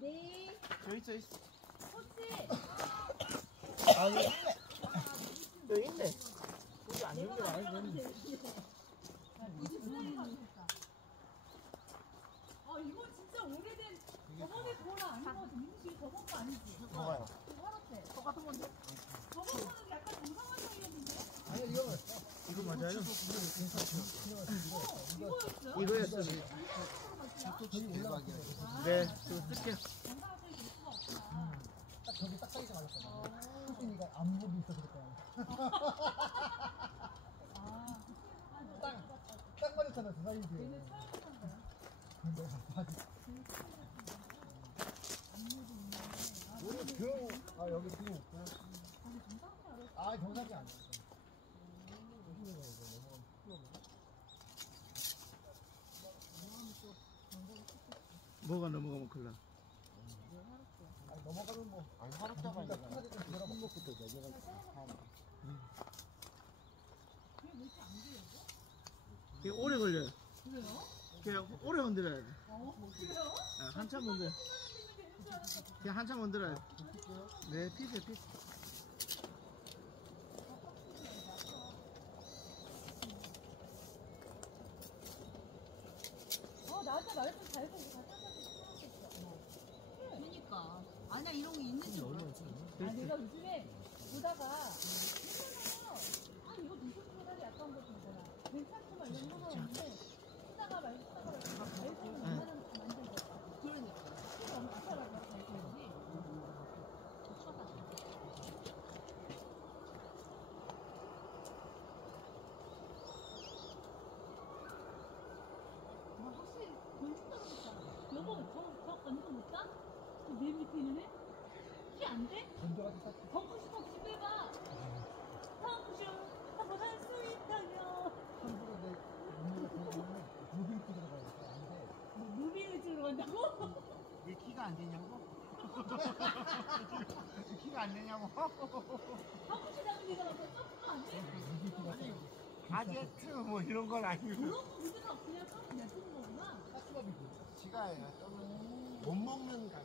네. 저 있어. 아, 여기 있네. 여기 있네. 여기 안 연결 안 해도 되는데. 아 이거 진짜 오래된 저번에 그거랑 아닌 거 같아. 민우 씨 저번 거 아니지? 뭐가요? 그거 화롯대. 똑같은 건데? 저번 거는 약간 정상화형이었는데? 아니, 이거 이거 맞아요? 이거였어요? 이거였어. 대박이야. 네, 저 쓸게요. 건강하게 될 수가 없구나. 딱 저기 딱 사이즈 맞았잖아. 수진이가 안무도 있어서 그랬잖아. 딱 맞았잖아, 그 사이즈. 얘는 처음 한 거야. 근데 아직. 오늘 그, 아, 여기 그 없구나. 아, 정상이 안 돼. 뭐가 넘어가면 큰일 나. 아니, 넘어가면 뭐. 아니 화롯다가 아니라 카드 좀 들어가. 손목부터 내려가지고. 이게 오래 걸려요. 그래요? 그냥 오래 흔들어야 돼. 그래요? 아, 한참 흔들어. 그냥 한참 흔들어야 돼. 네, 피세요, 피세. 나한테 말했으면 잘해서 그러니까. 아, 나 이런 거 있는지 몰랐지. 내가 요즘에 보다가 괜찮아요. 이거 무슨 소리야? 약간 거 있잖아. 괜찮구만 이런 거 하는데 쓰다가 말고 잘해서 얼마나 만든 거야. 그러니까. 엄청 잘하고 잘 되지. 확실히 돈 준다고 했잖아. 여보, 저 건조 못 가? 맨 밑에 있는 애? 키 안 돼? 건조가지 딱. 덩크시 빼봐. 덩크슈 할수 있다며. 한국에 내 눈물을 보면 무빙 찍으러 가야 돼. 안 돼. 무빙을 찍으러 간다고? 왜 키가 안 되냐고? 키가 안 되냐고? 덩크시 잡은 데가 와서 점프 안 돼? 아니 바제트 뭐 이런 건 아니고 그런 거 우리가 그냥 점프 내쓰는 거구나. 까치밥이고. 키가 못 먹는 가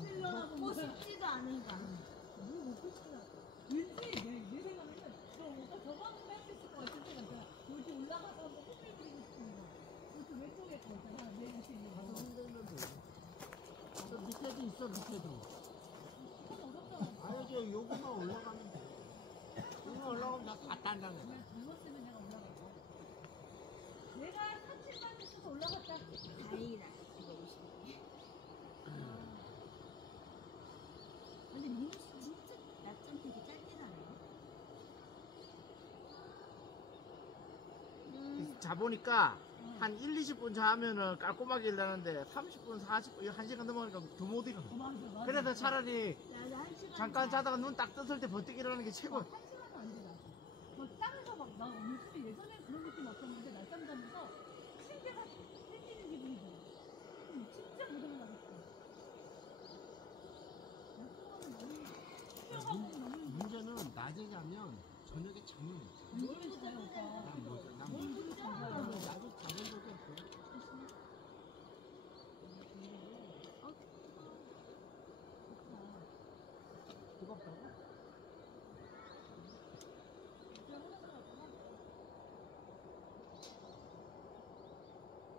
찔러나고 먹고 뭐야. 싶지도 않은 가. 뭐 먹고 싶나? 왠지 내 생각에는 저거 한번 할 수 있을 것 같은 생각 들어. 여기 올라가서 한번 호텔 그리고 싶은 거. 여기 왼쪽에 거 있잖아. 내 밑에 있는 거. 밑에도 있어 밑에도 어렵잖아. 아니 저 여기만 올라가면 돼 여기만 올라가면 나 다 딴다는 거야 그냥 젊었으면 내가 올라가고. 내가 37만 있어서 올라갔다. 다행이다. 이거 오시네. 근데 민우 씨 진짜 낮잠 되게 짧게 자네요. 자보니까 한 1, 20분 자면은 깔끔하게 일하는데 30분, 40분, 1시간 넘어가니까 더 못 일어. 맞아. 그래서 차라리 나도 1시간 잠깐 자다가 눈 딱 떴을 때 버티기 일어나는 게 최고야. 1시간도 안 돼, 나도. 땅에서 막, 나 요즘에 예전에 그런 느낌 없었는데, 낮잠 자면서 침대가 생기는 기분이 들어. 진짜 못 일어나겠어. 문제는 낮에 자면 저녁에 잠을 못 자. 놀면 자요, 오빠. 난 못 자. 난 뭘 못 놀자. 자. 나도 자본 적이 없어. 뜨겁다고?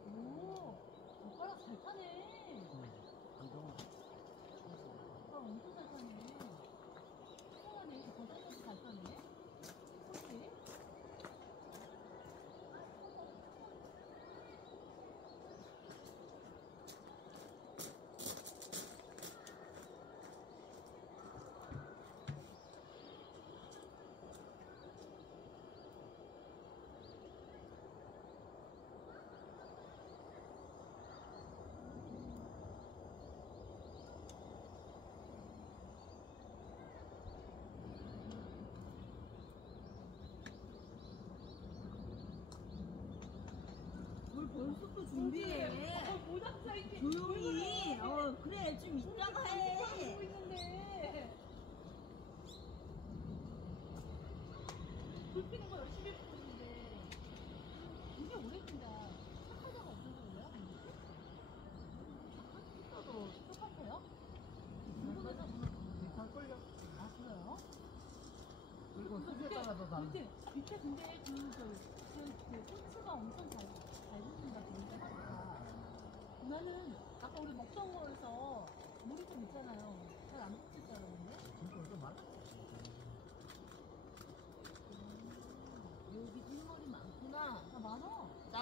오, 오빠랑 잘 타네. 운동은 오빠 엄청 잘 타네. 이상하네. 버섯도 잘 타네. 그치? 뭘 벌써 또 준비해. 모닥사 이렇게 조용히. 그래 좀 이따가 해. 하고 있는데. 불 피는 거 열심히 보고 있는데. 이게 오래 핀다. 착하다가 없어서 그래요? 착하다도 똑같아요? 궁금해서 할걸요? 아, 그래요? 그리고 수지에 따라서 다. 밑에 근데 그 소스가 엄청 잘 붙는다 보니까 나는 아까 우리 먹던 거에서 물이 좀 있잖아요. 잘 안 붙을 줄 알았는데. 진짜 좀 많아?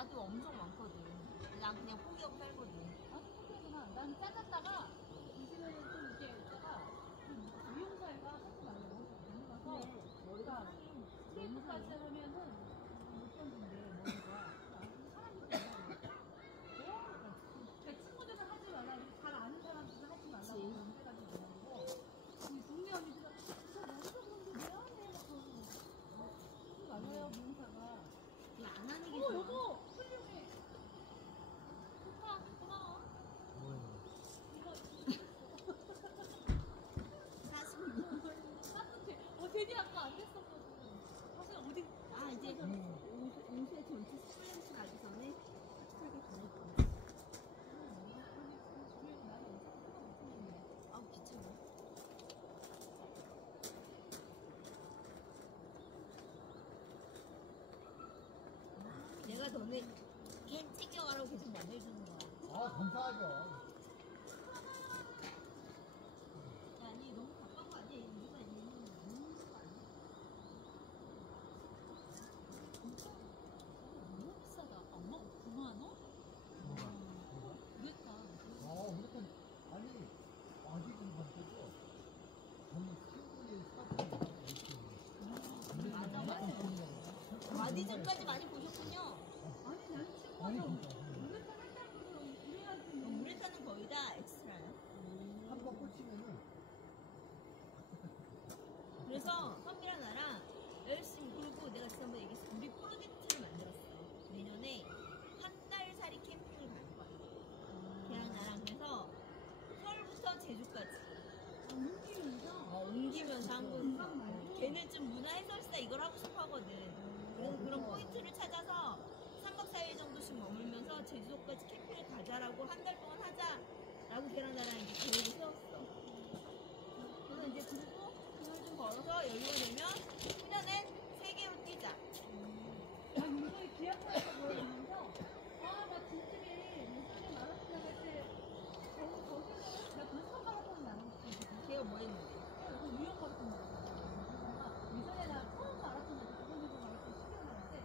나도 엄청 많거든. 난 그냥 포기하고 살거든. 그렇구나. 난 짜놨다가 요즘에는 좀 이렇게 있다가 좀 미용사가 하지 말라고 넘어가서 머리가 스테이프까지 하면은 못 던진대 머리가. 사람이 그러니까 친구들은 하지 말라고 잘 아는 사람들은 하지 말라고 그래가지고 그러고 우리 동네 언니들은 저 머리가 그런데 왜 안 해? 하지 말아요 미용사가. 안 하는 게 여보 좋아. 훌륭해. 좋다 고마워. 따뜻해. 되게 아까 안 됐었거든. 사실 어디 아 이제 옷에 전체 스플렌스 나기 전에 살게 보낼 거야. 아우 귀찮아. 내가 너네 캔 챙겨가라고 계속 만들어주는 거야. 아, 감사하죠. 아니 너무 바쁜 거 아니야? 우리가 있는 거 아니야? 너무 비싸다. 엄마 9만 원? 그랬다. 우리는, 아니, 아직은 반대죠. 저는 충분히 사고 맞아. 마디즘까지 많이 보셨군요. 아니 나는 아니, 친구가 진짜. 우레탄 한다고 그래야지. 우레탄은 거의 다 엑스트라야. 한번 꽂히면은, 그래서 선비랑 나랑 열심히 그리고 내가 지난번에 얘기했어. 우리 프로젝트를 만들었어. 내년에 한 달 살이 캠핑을 갈 거야. 걔랑 나랑 그래서 서울부터 제주까지 옮기면서 한 곳에서 걔는 좀 문화해설사 이걸 하고 싶어 하거든. 그래서 그런 포인트를 찾아서 3박 4일 정도씩 머물면서 제주도까지 캠핑을 가자라고 한 달 동안 하자라고 걔랑 나랑 이제 계획을 세웠어. 그래서 이제 그리고 돈을 좀 벌어서 여유가 되면 1년엔 3개로 뛰자. 나 요새 기약하니까 보여주면서 나 진짜게 예전에 마라톤 나갈 때 거기서 나 보스턴 마라톤 나갔어. 걔가 뭐 했는데? 그 뉴욕 마라톤 나갔어. 예전에 나 처음 마라톤 나갈 때 그거 마라톤 10km 나갔는데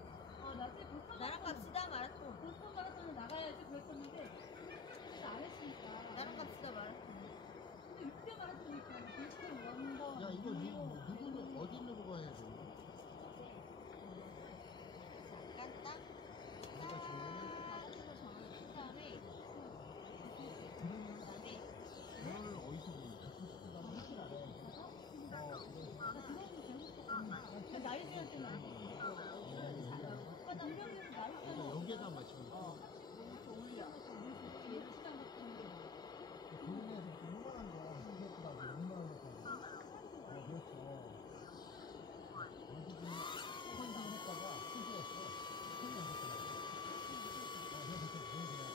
나중에 보스턴 나랑 갑시다 마라톤. 보스턴 마라톤을 나가야지 그랬었는데 그래서 안 했으니까. 나랑 갑시다 마라톤. 근데 6대 마라톤이니까 보스턴 원더 야 이거 누구는 어디 있는 거 해야 돼? 잠깐 딱 내가 정말 마라톤을 정을 한 다음에 그다음에 전화를 어디서 보니? 나이 들을 때는 안 돼. 오빠 남편이랑 나이 들면 여기에다 맞추면 돼. 시장 같은 게 동네에서 유명한 거야. 스케이트라고 유명한 거. 그렇죠. 어디든 했다가 후지였어.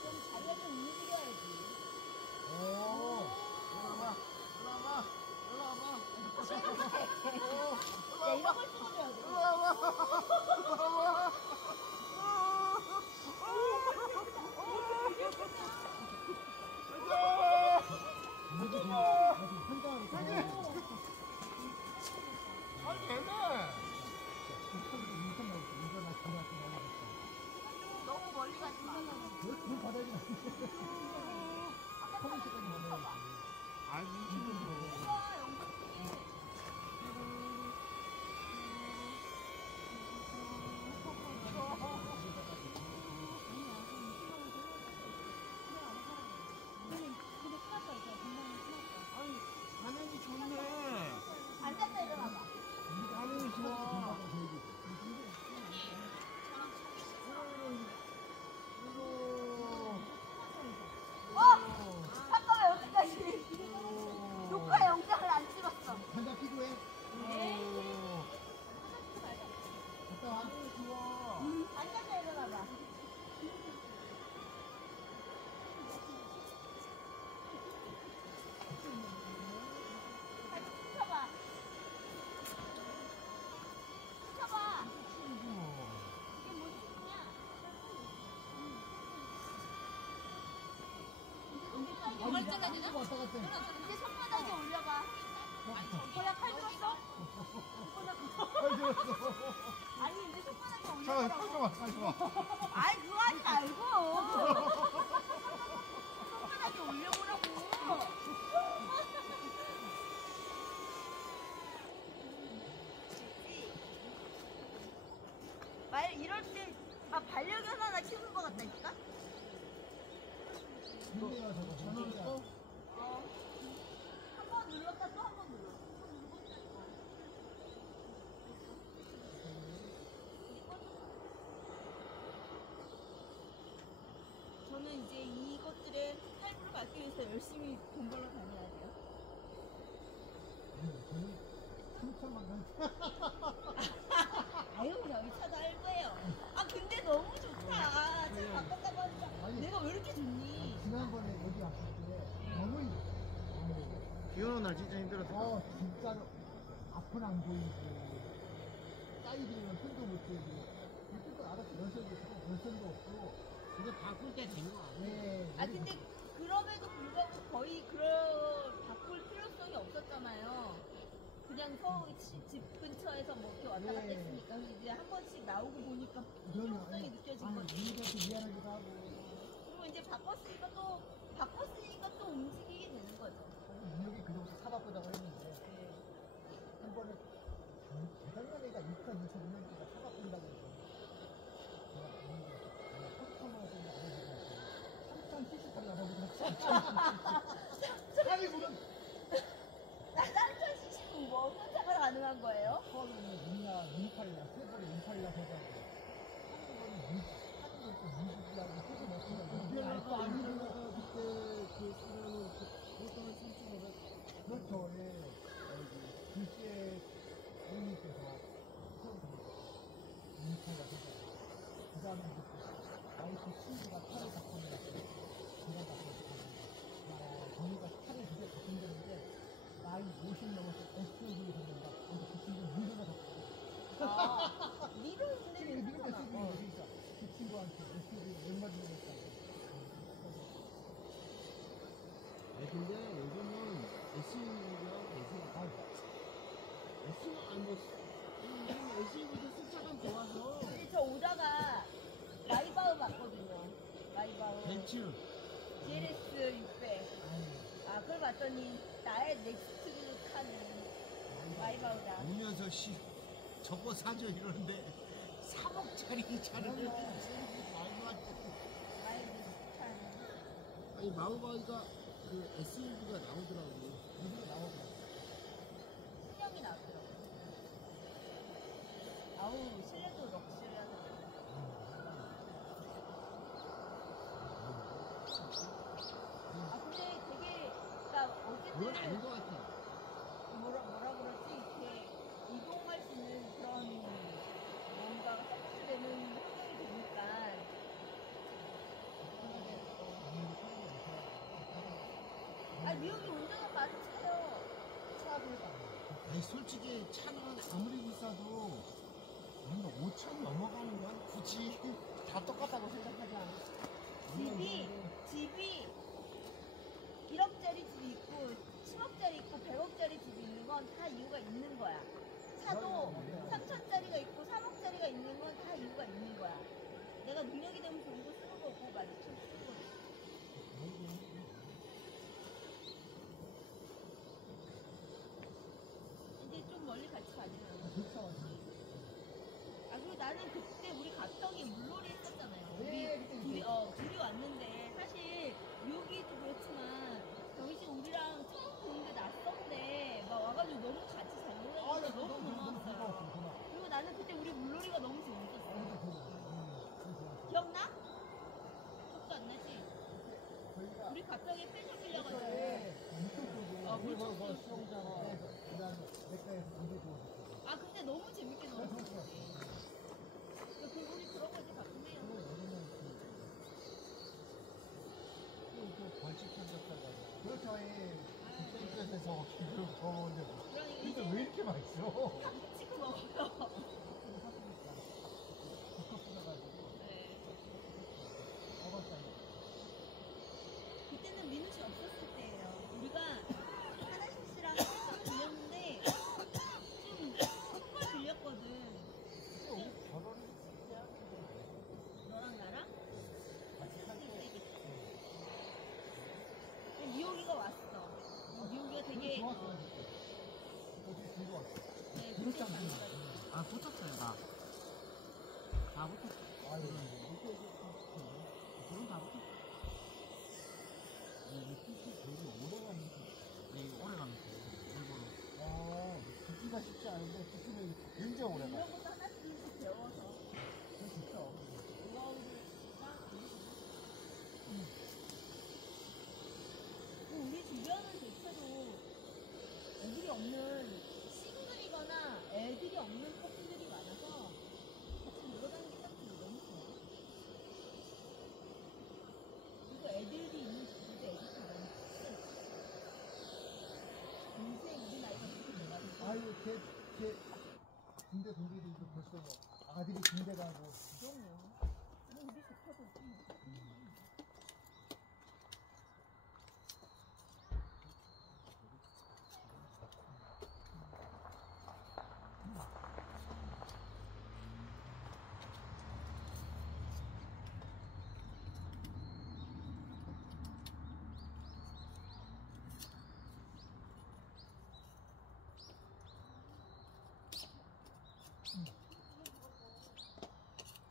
좀 자기가 좀 움직여야지. 야 이런 걸 찍어줘야 돼. 너무 멀리 가지 마. 돈 받아야지. 아니 우와 영상 반응이 좋네. 앉았다 일어나봐. 반응이 좋아. 잠깐만 여기까지. 녹화 영상을 안 찍었어. 한잔 피고해. 갔다 와. 앉았다 일어나봐. 쳐봐. 쳐봐. 이게 뭔 소리냐? 얼마 짜야 되냐? 왔다 갔다 해. 이제 손바닥에 올려봐. 오빠야 칼 들었어? 아니 이제 손바닥에 올려봐. 잠깐만. 아이 그거 하지 이럴 때 반려견 하나 키우는 것 같다니까? 근데요, 저거 전원이야. 한 번 눌렀다 또 한 번 눌러. 저는 이제 이것들의 삶을 갖기 위해서 열심히 돈 벌러 다녀야 돼요. 저는 3천만 원. 아유, 저희 차도 할거예요. 근데 너무 좋다. 차 바꿨다고 하니까 아니. 내가 왜 이렇게 좋니? 지난번에 여기 왔을 때 너무 비 오는 날 진짜 힘들었어. 진짜로 앞은 안 보이고 사이드는 손도 못 대고 이것도 알아서 열선도 없고 이거 바꿀 때 된 거 아니야? 네. 근데 그럼에도 불구하고 거의 바꿀 필요성이 없었잖아요. 그냥 집 근처에서 뭐 이렇게 왔다 갔다 네. 했으니까 이제 한 번씩 나오고 보니까 그러면 필요성이 느껴진 아니 거지. 우리한테 미안하기도 하고 그리고 이제 바꿨으니까 또 움직이게 되는 거죠. 민혁이 그 정도 사바꾸자고 했는데 한 번에 재작년에가 2025년도가 사바꾼다고 해서 제가 3,070발 나가보다 차라리 물은 나 3,070은 뭐 어떤 차가 가능한 거예요? 처음에는 임팔라 세벌이 임팔라 해가지고 한국은 무지하고 세고 먹고 우리 알바 안 들어가 그때 그 사람은 보통은 3,500. 그렇죠. 예. 글쎄 어머니께서 처음 임팔라 해가지고 그 다음에 와이프 친구가 차를 바꾸느라고 제가 정리가 차를 두개 바꾼다는데 나이 50 넘어서 SUV를 샀는다. 근데 그 친구는 미르가 샀고 미로 있는 미르가 데잖아. SUV 그러니까 그 친구한테 SUV 얼마 주고 샀다고 근데 요즘은 SUV가 SUV도 승차감 좋아서 근데 저 오다가 마이바흐 봤거든요. 마이바흐. 벤츠 GLS 600. 그걸 봤더니 나의 넥스트 카는 마이바흐다. 오면서 저거 사줘 이러는데 3억짜리 차를 아니 마우바이가 그 SUV가 나오더라고. 신형이 나왔더라고요. 아우, 실내도 럭셔리하더라고요. 근데 되게, 그건 아닌 어쨌든, 것 같아. 뭐라 그러지? 이렇게 이동할 수 있는 그런 뭔가가 설치되는 환경이 되니까. 미역이 운전은 많이 차요. 아니 솔직히 차는 아무리 비싸도 한 5천 넘어가는 건 굳이 다 똑같다고 생각하지 않아? 집이 1억짜리 집이 있고 10억짜리 있고 100억짜리 집이 있는 건 다 이유가 있는 거야. 차도 3천짜리가 있고 3억짜리가 있는 건 다 이유가 있는 거야. 내가 능력이 되면 좋은 거 쓰는 거고 맞으면 쓰는 거지. 이제 좀 멀리 같이 가지면. 그리고 나는 그때 우리 가평이 물놀이 했었잖아요. 둘이 왔는데 사실 여기도 그렇지만 정희 씨 우리랑 처음 보는데 낯선데 막 와가지고 너무 같이 잘 놀아줘서 너무 고마웠어요. 그리고 나는 그때 우리 물놀이가 너무 재밌었어. 기억나? 기억도 안 나지? 우리 가평에 펜션 빌려가지고 물총 수영장 그다음에 맥가에서 물을 부어서 근데 너무 재밌게 놀았어. 우리 그런 거 이제 가끔 해요. 벌칙 찾았다가 그렇죠. 그때에서 저거 기름 저건데 그러니까 근데 왜 이렇게 맛있어? 찍고 먹어요. 그때는 민우 씨 없었을 때예요. 우리가 하나씩 씨랑 펜션 빌렸는데 좀 큰 걸 빌렸거든. 너랑 나랑? 미호기가 왔어. 미호기가 되게 좋았어. 어제 즐거웠어. 네, 다 붙었어. 아유, 그건 다 붙었어. 이 PC 되게 오래 가는 이 오래 가면 돼. 일부러. 듣기가 쉽지 않은데 듣기는 굉장히 오래 가. 이런 것도 하나씩 배워서 좋죠. 우리 주변은 대체로 애들이 없는 싱글이거나 애들이 없는 커플들이 많아서 같이 놀러 다니기 딱 너무 좋아. 그리고 애들이 있는 집들도 애들이 너무 컸어. 인생 우리 나이가 그렇게 돼가지고 아유, 걔 군대 동기들도 벌써 아들이 군대 가고. 그럼요. 뭐 우리 조카도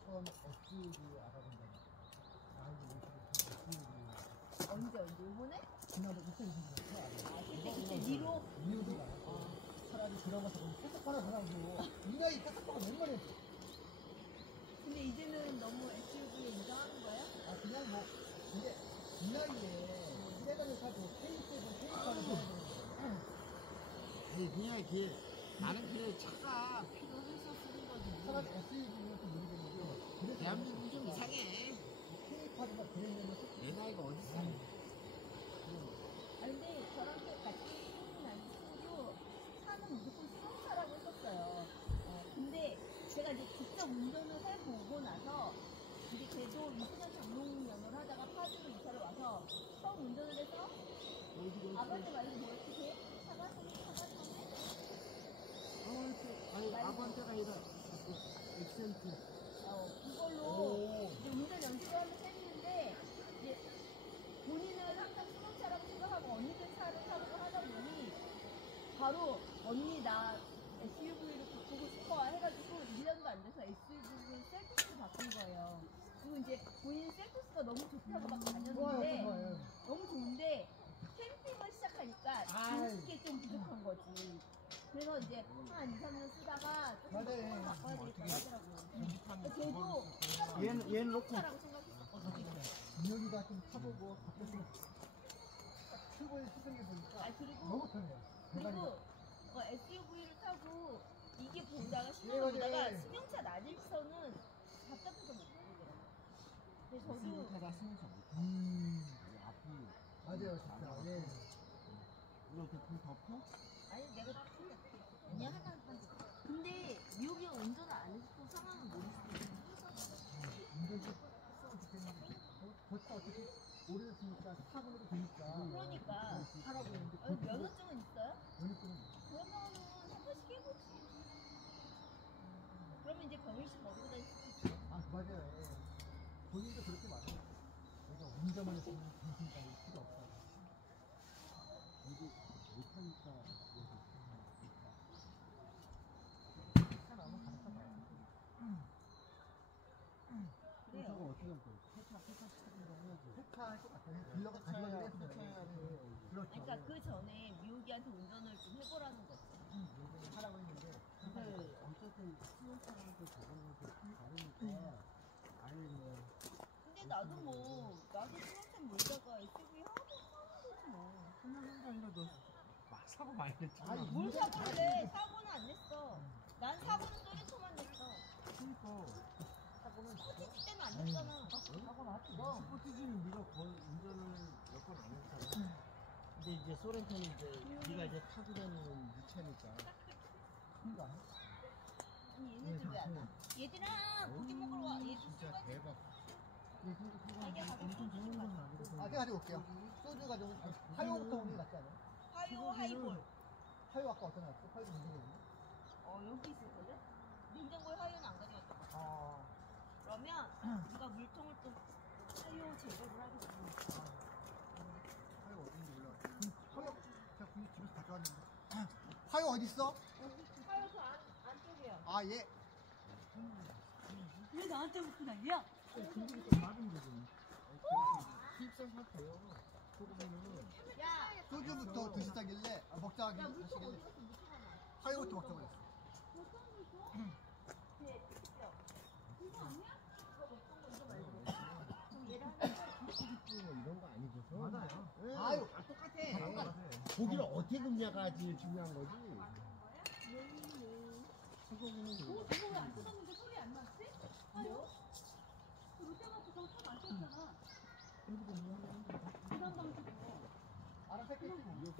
처음 SUV 알아본다니. 언제 요번에? 지난번 2020년에 알아. 그때 니로 이유가 차라리 그런 거 보면 계속 하나 사가지고 이 나이 계속 하고 몇 번에 근데 이제는 너무 SUV에 인정하는 거야? 아 그냥 뭐 근데 이 나이에 세단을 사고 K7, K8을 사고 아니, 그냥 이게 나는 그 차가 필요해서 쓰는 거지. 차라리 SUV는 좀 모르겠는데 그래서 대한민국이 좀 이상해. K8이나 그랬냐면 내 나이가 어딨어. 아 근데 저랑 같이 난 친구도 차는 무조건 수동차라고 했었어요. 근데 제가 이제 직접 운전을 해보고 나서 이제 걔도 20년 장롱면허를 하다가 파주로 이사를 와서 처음 운전을 해서 아버지 말고 뭐였지 걔? 차가 처음에? 아니, 아반떼가 아니라 엑센트. 그걸로 이제 운전 연습을 하면서 했는데 이제 본인은 항상 수동차라고 생각하고 언니들 차를 타고 하다 보니 바로 언니 나 SUV를 바꾸고 싶어 해가지고 1년도 안 돼서 SUV를 셀토스로 바꾼 거예요. 그리고 이제 본인 셀토스가 너무 좋다고 막 다녔는데 좋아요. 너무 좋은데 캠핑을 시작하니까 그게 좀 부족한 거지. 그래서 이제 한 2, 3년 쓰다가 조금 맞아요. 바꿔야 되겠다 하더라고요. 걔도 얘는 놓고. 차라고 생각했었거든요. 민혁이가 좀 타보고 밖에서 튜브에 수정해 보니까 그리고 너무 편해요. 그리고 SUV를 타고 이게 보다가 예, 신호를 보다가 맞아요. 승용차 낮을서는 답답해서 못 보더라고요. 근데 저도 스무타가 승용차 못 타. 앞이. 맞아요, 진짜. 예. 이렇게 불 덮어? 아니 내가 아니야 하나 근데 미국이 운전을 안 해서 상황은 모를 수도 있어. 운전도 했으면 좋겠는데 저차 어차피 오래됐으니까 타고도 되니까 그러니까 타라고 했는데 면허증은 있어요? 면허증은 그러면은 한 번씩 해보지. 그러면 이제 병일씩 먹고 다닐 수 있어. 아 맞아요. 예. 본인도 그렇게 말해요. 내가 운전만 했으면 정신까지 필요 없다고. 이거 못하니까 사람은 가르쳐봐요. 그래요. 저거 어떻게 할 거야? 세차 시키는 거 해야지. 세차할 것 같아요. 빌려가 가져가기로 했어요. 그렇죠. 그러니까 그 전에 미국이한테 운전을 좀 해보라는 거지. 하라고 했는데 근데 어쨌든 승용차랑도 저거는 좀 다르니까 아예 그냥 근데 나도 승용차 몰다가 SUV 하고 거지 뭐. 하는 게 아니라 너 사고 많이 냈지. 아니, 뭘 운전 사고를 다 내? 사고는 안 냈어. 난 사고는 소리토만 냈어. 그러니까. 스포티지 때는 안 냈잖아. 사고 났지. 스포티지는 네가 거의 운전을 몇 번 안 했잖아. 근데 이제 소렌토는 이제 네가 이제 타고 다니는 네 차니까. 그거 아니야? 아니 얘네들 왜 안 와? 얘들아 고기 먹으러 와. 얘들 진짜 술 대박. 자기가 가고 엄청 좋은 건 아니거든. 아, 제가 가지고 올게요. 소주 가지고 하이오부터 오는 게 낫지 않아요? 화요 하이볼. 하이오 아까 어떤 나왔어? 하이오 무슨 거였니? 여기 있었거든? 냉장고에 화요는 안 가져왔다. 아, 그러면 누가 물통을 또 화요 제공을 하겠습니다. 하이오 어딘지 몰라. 하이오 제가 분명 집에서 가져왔는데. 하이오 어디 있어? 화요 그 안쪽이요. 아, 예. 왜 나? 나한테 묻고 난리야? 중국에서 맞은 거지. 수입산 사태요. 소금은 소주부터 드시다길래 먹자 하길래 하이부터 먹자고 그랬어. 이런 거 아니고서. 맞아요. 네. 아유 다 똑같아. 고기를 어떻게 굽냐가 제일 중요한 거지. 소고기는 저거 왜안 뜯었는데 소리 안 났지? 아유? 롯데마트 저거 탑안 떴잖아. 부산 방식으로. 알아서 했겠지 뭐.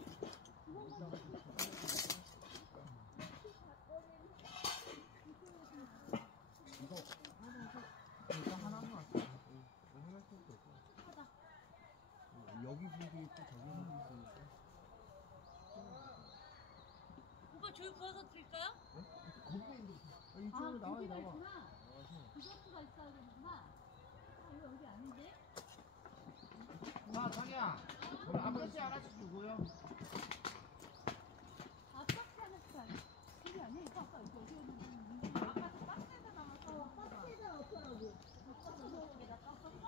일단 하나만 할게. 하나 쓸 거. 여기 분도 있고 저기 분도 있으니까. 오빠 저희 구워서 드릴까요? 거기에 있는 이쪽으로 나와 고기가 나와. 있구나. 디저트가 있어야 되는구나. 아, 이거 여기 아닌데? 자, 자기야. 우리 아버지 하나씩 주고요. 아파트 하나씩 아니야? 여기 아니야? 이거 아까 이거 여기 있는 아까도 박스에다 나왔어. 박스에다 넣더라고. 박스에다 떴었어?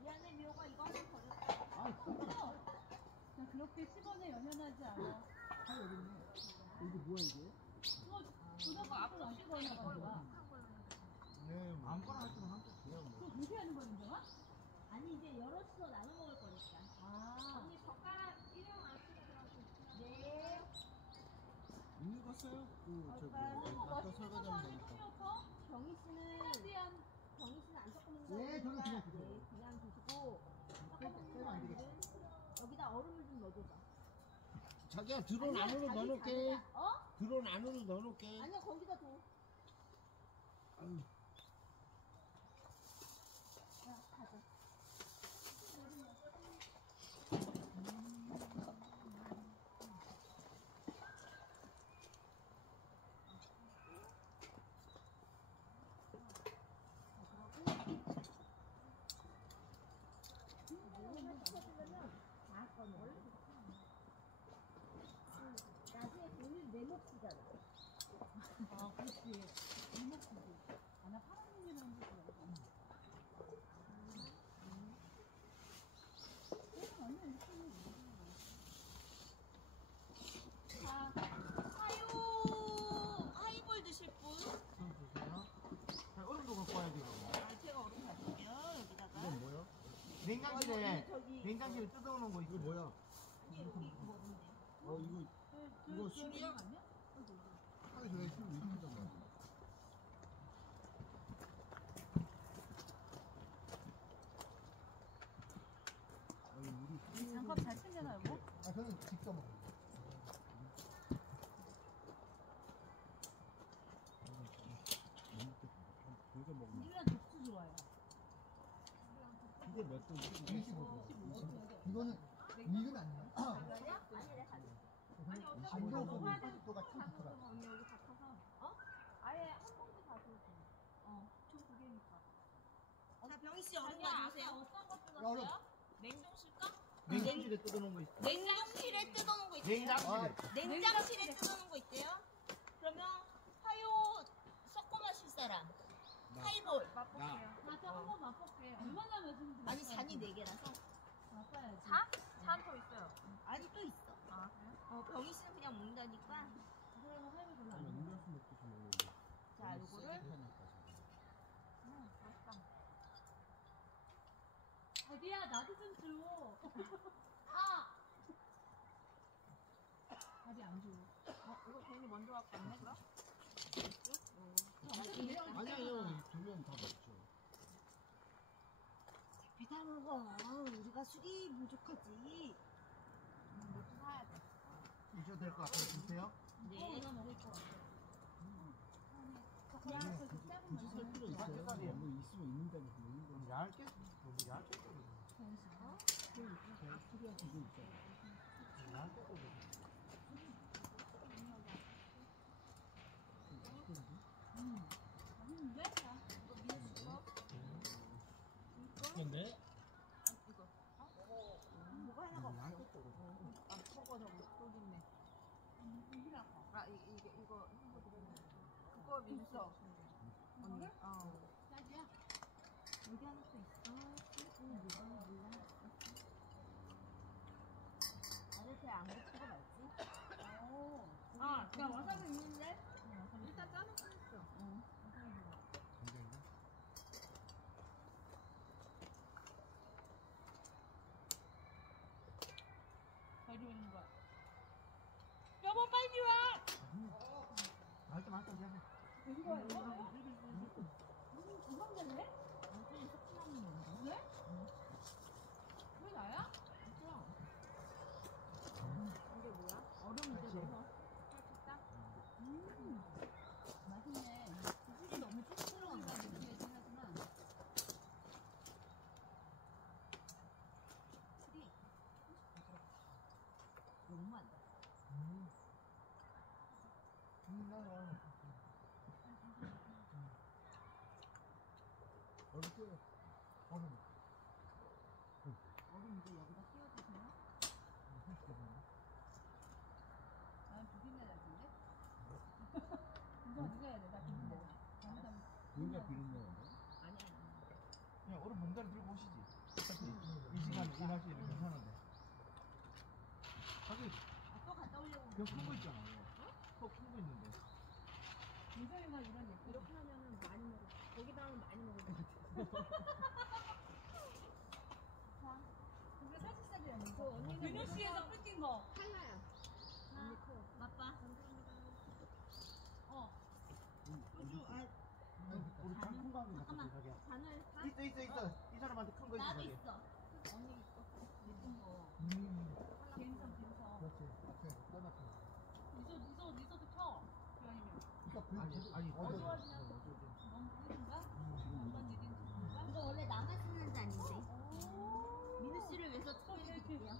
미안해 미호가 이거 하나 버렸어. 나 그렇게 10원에 연연하지 않아. 하 여기 있네. 이게 뭐야 이게? 그거 조작값을 안 찍어놔가지고. 네, 뭐. 아무거나 할 때는 한쪽 그냥 뭐. 그거 그렇게 하는 거는 거야? 아니 이제 여럿이서 나눠 먹을 거니까. 아. 언니 젓가락 일용 안 쓰더라고. 네. 있는 거 써요? 저기 어, 아까 맛있는 설거지 거 하면 아니고 되니까. 튀어서? 경희 씨는 하지한 경희 씨는 안 섞어 먹는 네, 저는 그냥 드세요. 네, 그냥 드시고 섞어 먹는 빼면 안 되겠어. 사람들은 여기다 얼음을 좀 넣어줘봐. 자기야 드론 아니야, 안으로 자기 넣어놓게. 자기가- 어? 드론 안으로 넣어놓게. 아니야 거기다 둬. 아유. 자 가자. 나중에 돈을 내 몫이잖아. 아, 그렇지. 이목구지. 아, 나 파란색이라는 줄 알았어. 자, 하이볼 드실 분? 좀 주세요. 자, 얼음도 갖고 와야 되고. 아, 제가 얼음 가져올게요. 여기다가. 이건 뭐야? 냉장실에, 저기 냉장실에 뜯어오는 거 이거 있고. 뭐야? 아니 여기 뭐는데? 이거 술이야? 아니야? 하이 저기 술 이렇게 던 거야. 아니 우리 장갑 잘 챙겨놔, 여보. 아 저는 직접 먹어요. 이거 먹으면 우리랑 독주 좋아해. 이게 몇 도지? 25도. 이거는 이건 아니야. 아니야? 아니 내가 가져. 아니, 어차피 안경 먹어야 보면 되는 80도가 참 좋더라. 언니 여기 다 타서. 어? 아예 한 봉지 가져오세요. 총 두 개니까. 자 병희 씨 얼음 가져오세요. 어떤 거 야, 얼음. 뜯었어요? 냉동 쓸까? 냉장실에 뜯어놓은 거 있어. 냉장실에 뜯어놓은 거 있대요. 냉장실에. 냉장실에 뜯어놓은 거 있대요. 그러면 하요 섞어 마실 사람. 하이볼. 나 나 저거 한번 맛볼게. 얼마나 맛있는지. 아니 맛봐야지. 잔이 4개라서. 맛봐야지. 잔 더 있어요. 아니 또 있어. 병희 씨는 그냥 먹는다니까. 그러면 하이볼 별로 안 아니 좋아. 음료수 먹고 먹는데. 자 요거를. 자기야, 나도 좀 줘. 다리 안 줘. 이거 괜히 먼저 갖고 왔네 그럼? 아니야 형 두면 다 먹죠. 배다 먹어. 우리가 술이 부족하지. 이것도 사야 돼. 드셔도 될 것 같아요. 주세요. 네. 나 먹을 거 같아. 그냥 굳이 살 필요 있어요? 뭐 있으면 있는 대로 먹는 너무 거지. 얇게, 너무 얇게 뜯어. 이거 있잖아. 얇게 뜯어. 맛있는데? 근데 뭐가 하나가 없어. 얇게 떨어져. 아, 먹어 저거. 여기 있네. 이기라고. 아 이거 거 민서. 언니. 어. 딱이야. 여기 하나 또 있어. 이거 몰라. 아저씨 안 고친 거 맞지? 아, 나 와사비 있는데? 일단 짜놓고 있어. 잘 오는 거야. 여보 빨리 와. 맛있다 미안해. 된 거야 이거? 금방 됐네? 왜? 왜 나야? 이게 뭐야? 얼음 이제 넣어서 살짝. 맛있네. 술이 너무 쭉 들어간다. 느끼하긴 하지만. 술이 너무 많다. 얼음 이제 여기다 끼워주세요. 난 비빔면 같은데? 이거 누가 해야 돼? 나 비빔면. 뭔가 비린내인데? 아니. 그냥 얼음 문 닫아 들고 오시지. 어차피 이 시간에 이 날씨에 괜찮은데. 자기 또 갔다 오려고. 그큰거 있잖아. 큰 거 있는데. 민서이가 이런 예쁘. 이렇게 하면은 많이 먹어. 거기다 하면 많이 먹을 것 같아. 그게 사실상이야. 그 언니는 민우 씨에서 뺏긴 거. 칼라야. 언니 커. 맛봐. 소주, 우리 큰 거 하면 잠깐만. 자기야. 잔을 다. 있어. 이 사람한테 큰 거 있어. 나도 자기. 있어. 언니 있어. 예쁜 거. 갬성, 갬성. 그렇지. 앞에 떠났어. 니서도 쳐. 기왕이면. 그러니까 아니 어제 너무 보이는가? 음. 어떤 얘기인지 모르겠다. 이거 원래 나만 쓰는 잔인데. 민우 씨를 위해서 특별히 드릴게요.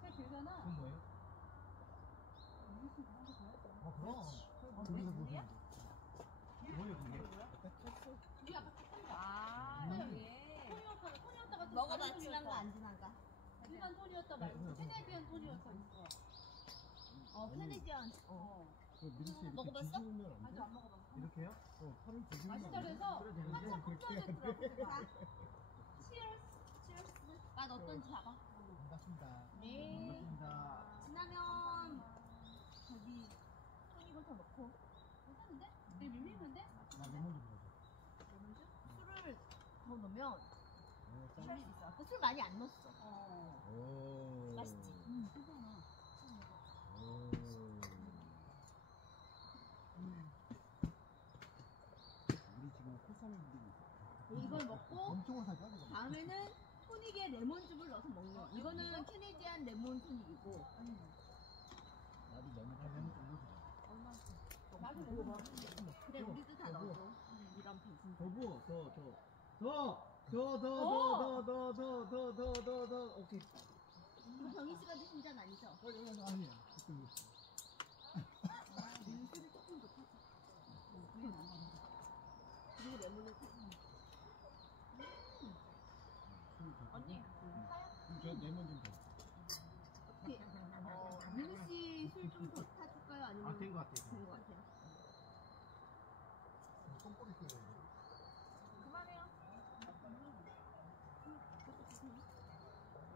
잘 되잖아. 그건 뭐예요? 민우 씨 그런 거 좋아했어. 그럼 거기서 보시면 돼. 뭐예요 그게? 우리 아까 탔던 거. 아, 예. 토니 오빠가 좀 먹어봐. 다른 진한 거 톤이었다. 안 진한 거. 일반 톤이었다 말고 캐네디언 톤이었어. 페네지언. 그 민수 이렇게 먹어봤어? 뒤집으면 안 아직 돼? 안 먹어봤어. 이렇게 팔을 뒤집으면 안 돼? 맛있다래서 그래 되는데. 한참 컴퓨터했더라고 제가. 치얼스. 맛 어떤지 봐봐. 반갑습니다. 네. 반갑습니다. 지나면 저기 토닉을 넣고 괜찮은데? 되게 밋밋한데? 나 레몬 좀 넣어줘. 술을 더 넣으면 술 있어. 아까 술 많이 안 넣었어. 오. 맛있지? 괜찮아. 오. 우리 지금 코사는 분들이 이걸 먹고 엄청 오사죠 이거. 다음에는 토닉에 레몬즙을 넣어서 먹는 거. 이거는 캐네디안 레몬 토닉이고. 나도 너무 레몬 좀 넣어줘. 나도 레몬 그래 우리도 다 넣어줘. 이런 배신. 더 부어. 더. 오케이. 이거 병희 씨가 드신 잔 아니죠? 아니야. 그때 술을 조금 더 타자. 그리고 레몬을 타자. 언니. 저 레몬 좀 더. 어떻게? 민우 씨 술 좀 더 타줄까요? 아니면 된 거 같아. 된 거 같아요. 똥꼬리 끓여야 돼. 그만해요.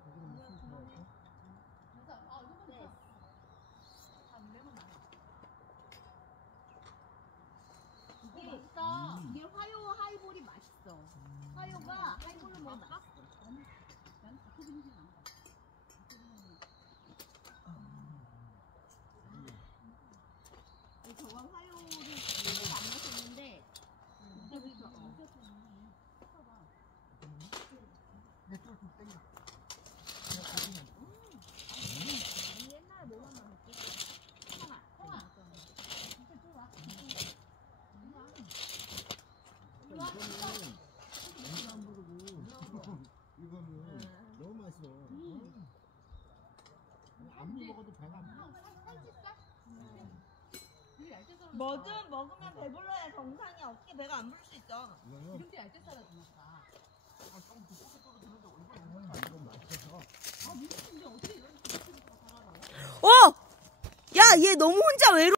거기는 술 좋아해. 맞아. 아, 이거 네. 아, 레몬 많아. 이게 맛있다. 이게 화요 하이볼이 맛있어. 화요가 하이볼로 먹으면 맛있어. 난 다크빈진 안 가. 저건 화요를 술을 안 마셨는데 이제부터 내 쪽을 좀 땡겨. 아니 옛날에 뭐만 마셨지? 통아. 진짜 좋아. 이거는 냄새 안 부르고 이거는 너무 맛있어. 안 먹어도 배가 안 불러. 되게 얇게 썰어. 뭐든 먹으면 배불러야 정상이 어떻게 배가 안 부를 수 있어. 이거는 이렇게 얇게 썰어주니까. 이거 맛있어서. 아, 민수 근데 어떻게 이런 거 살아라? 야, 얘 너무 혼자 외로.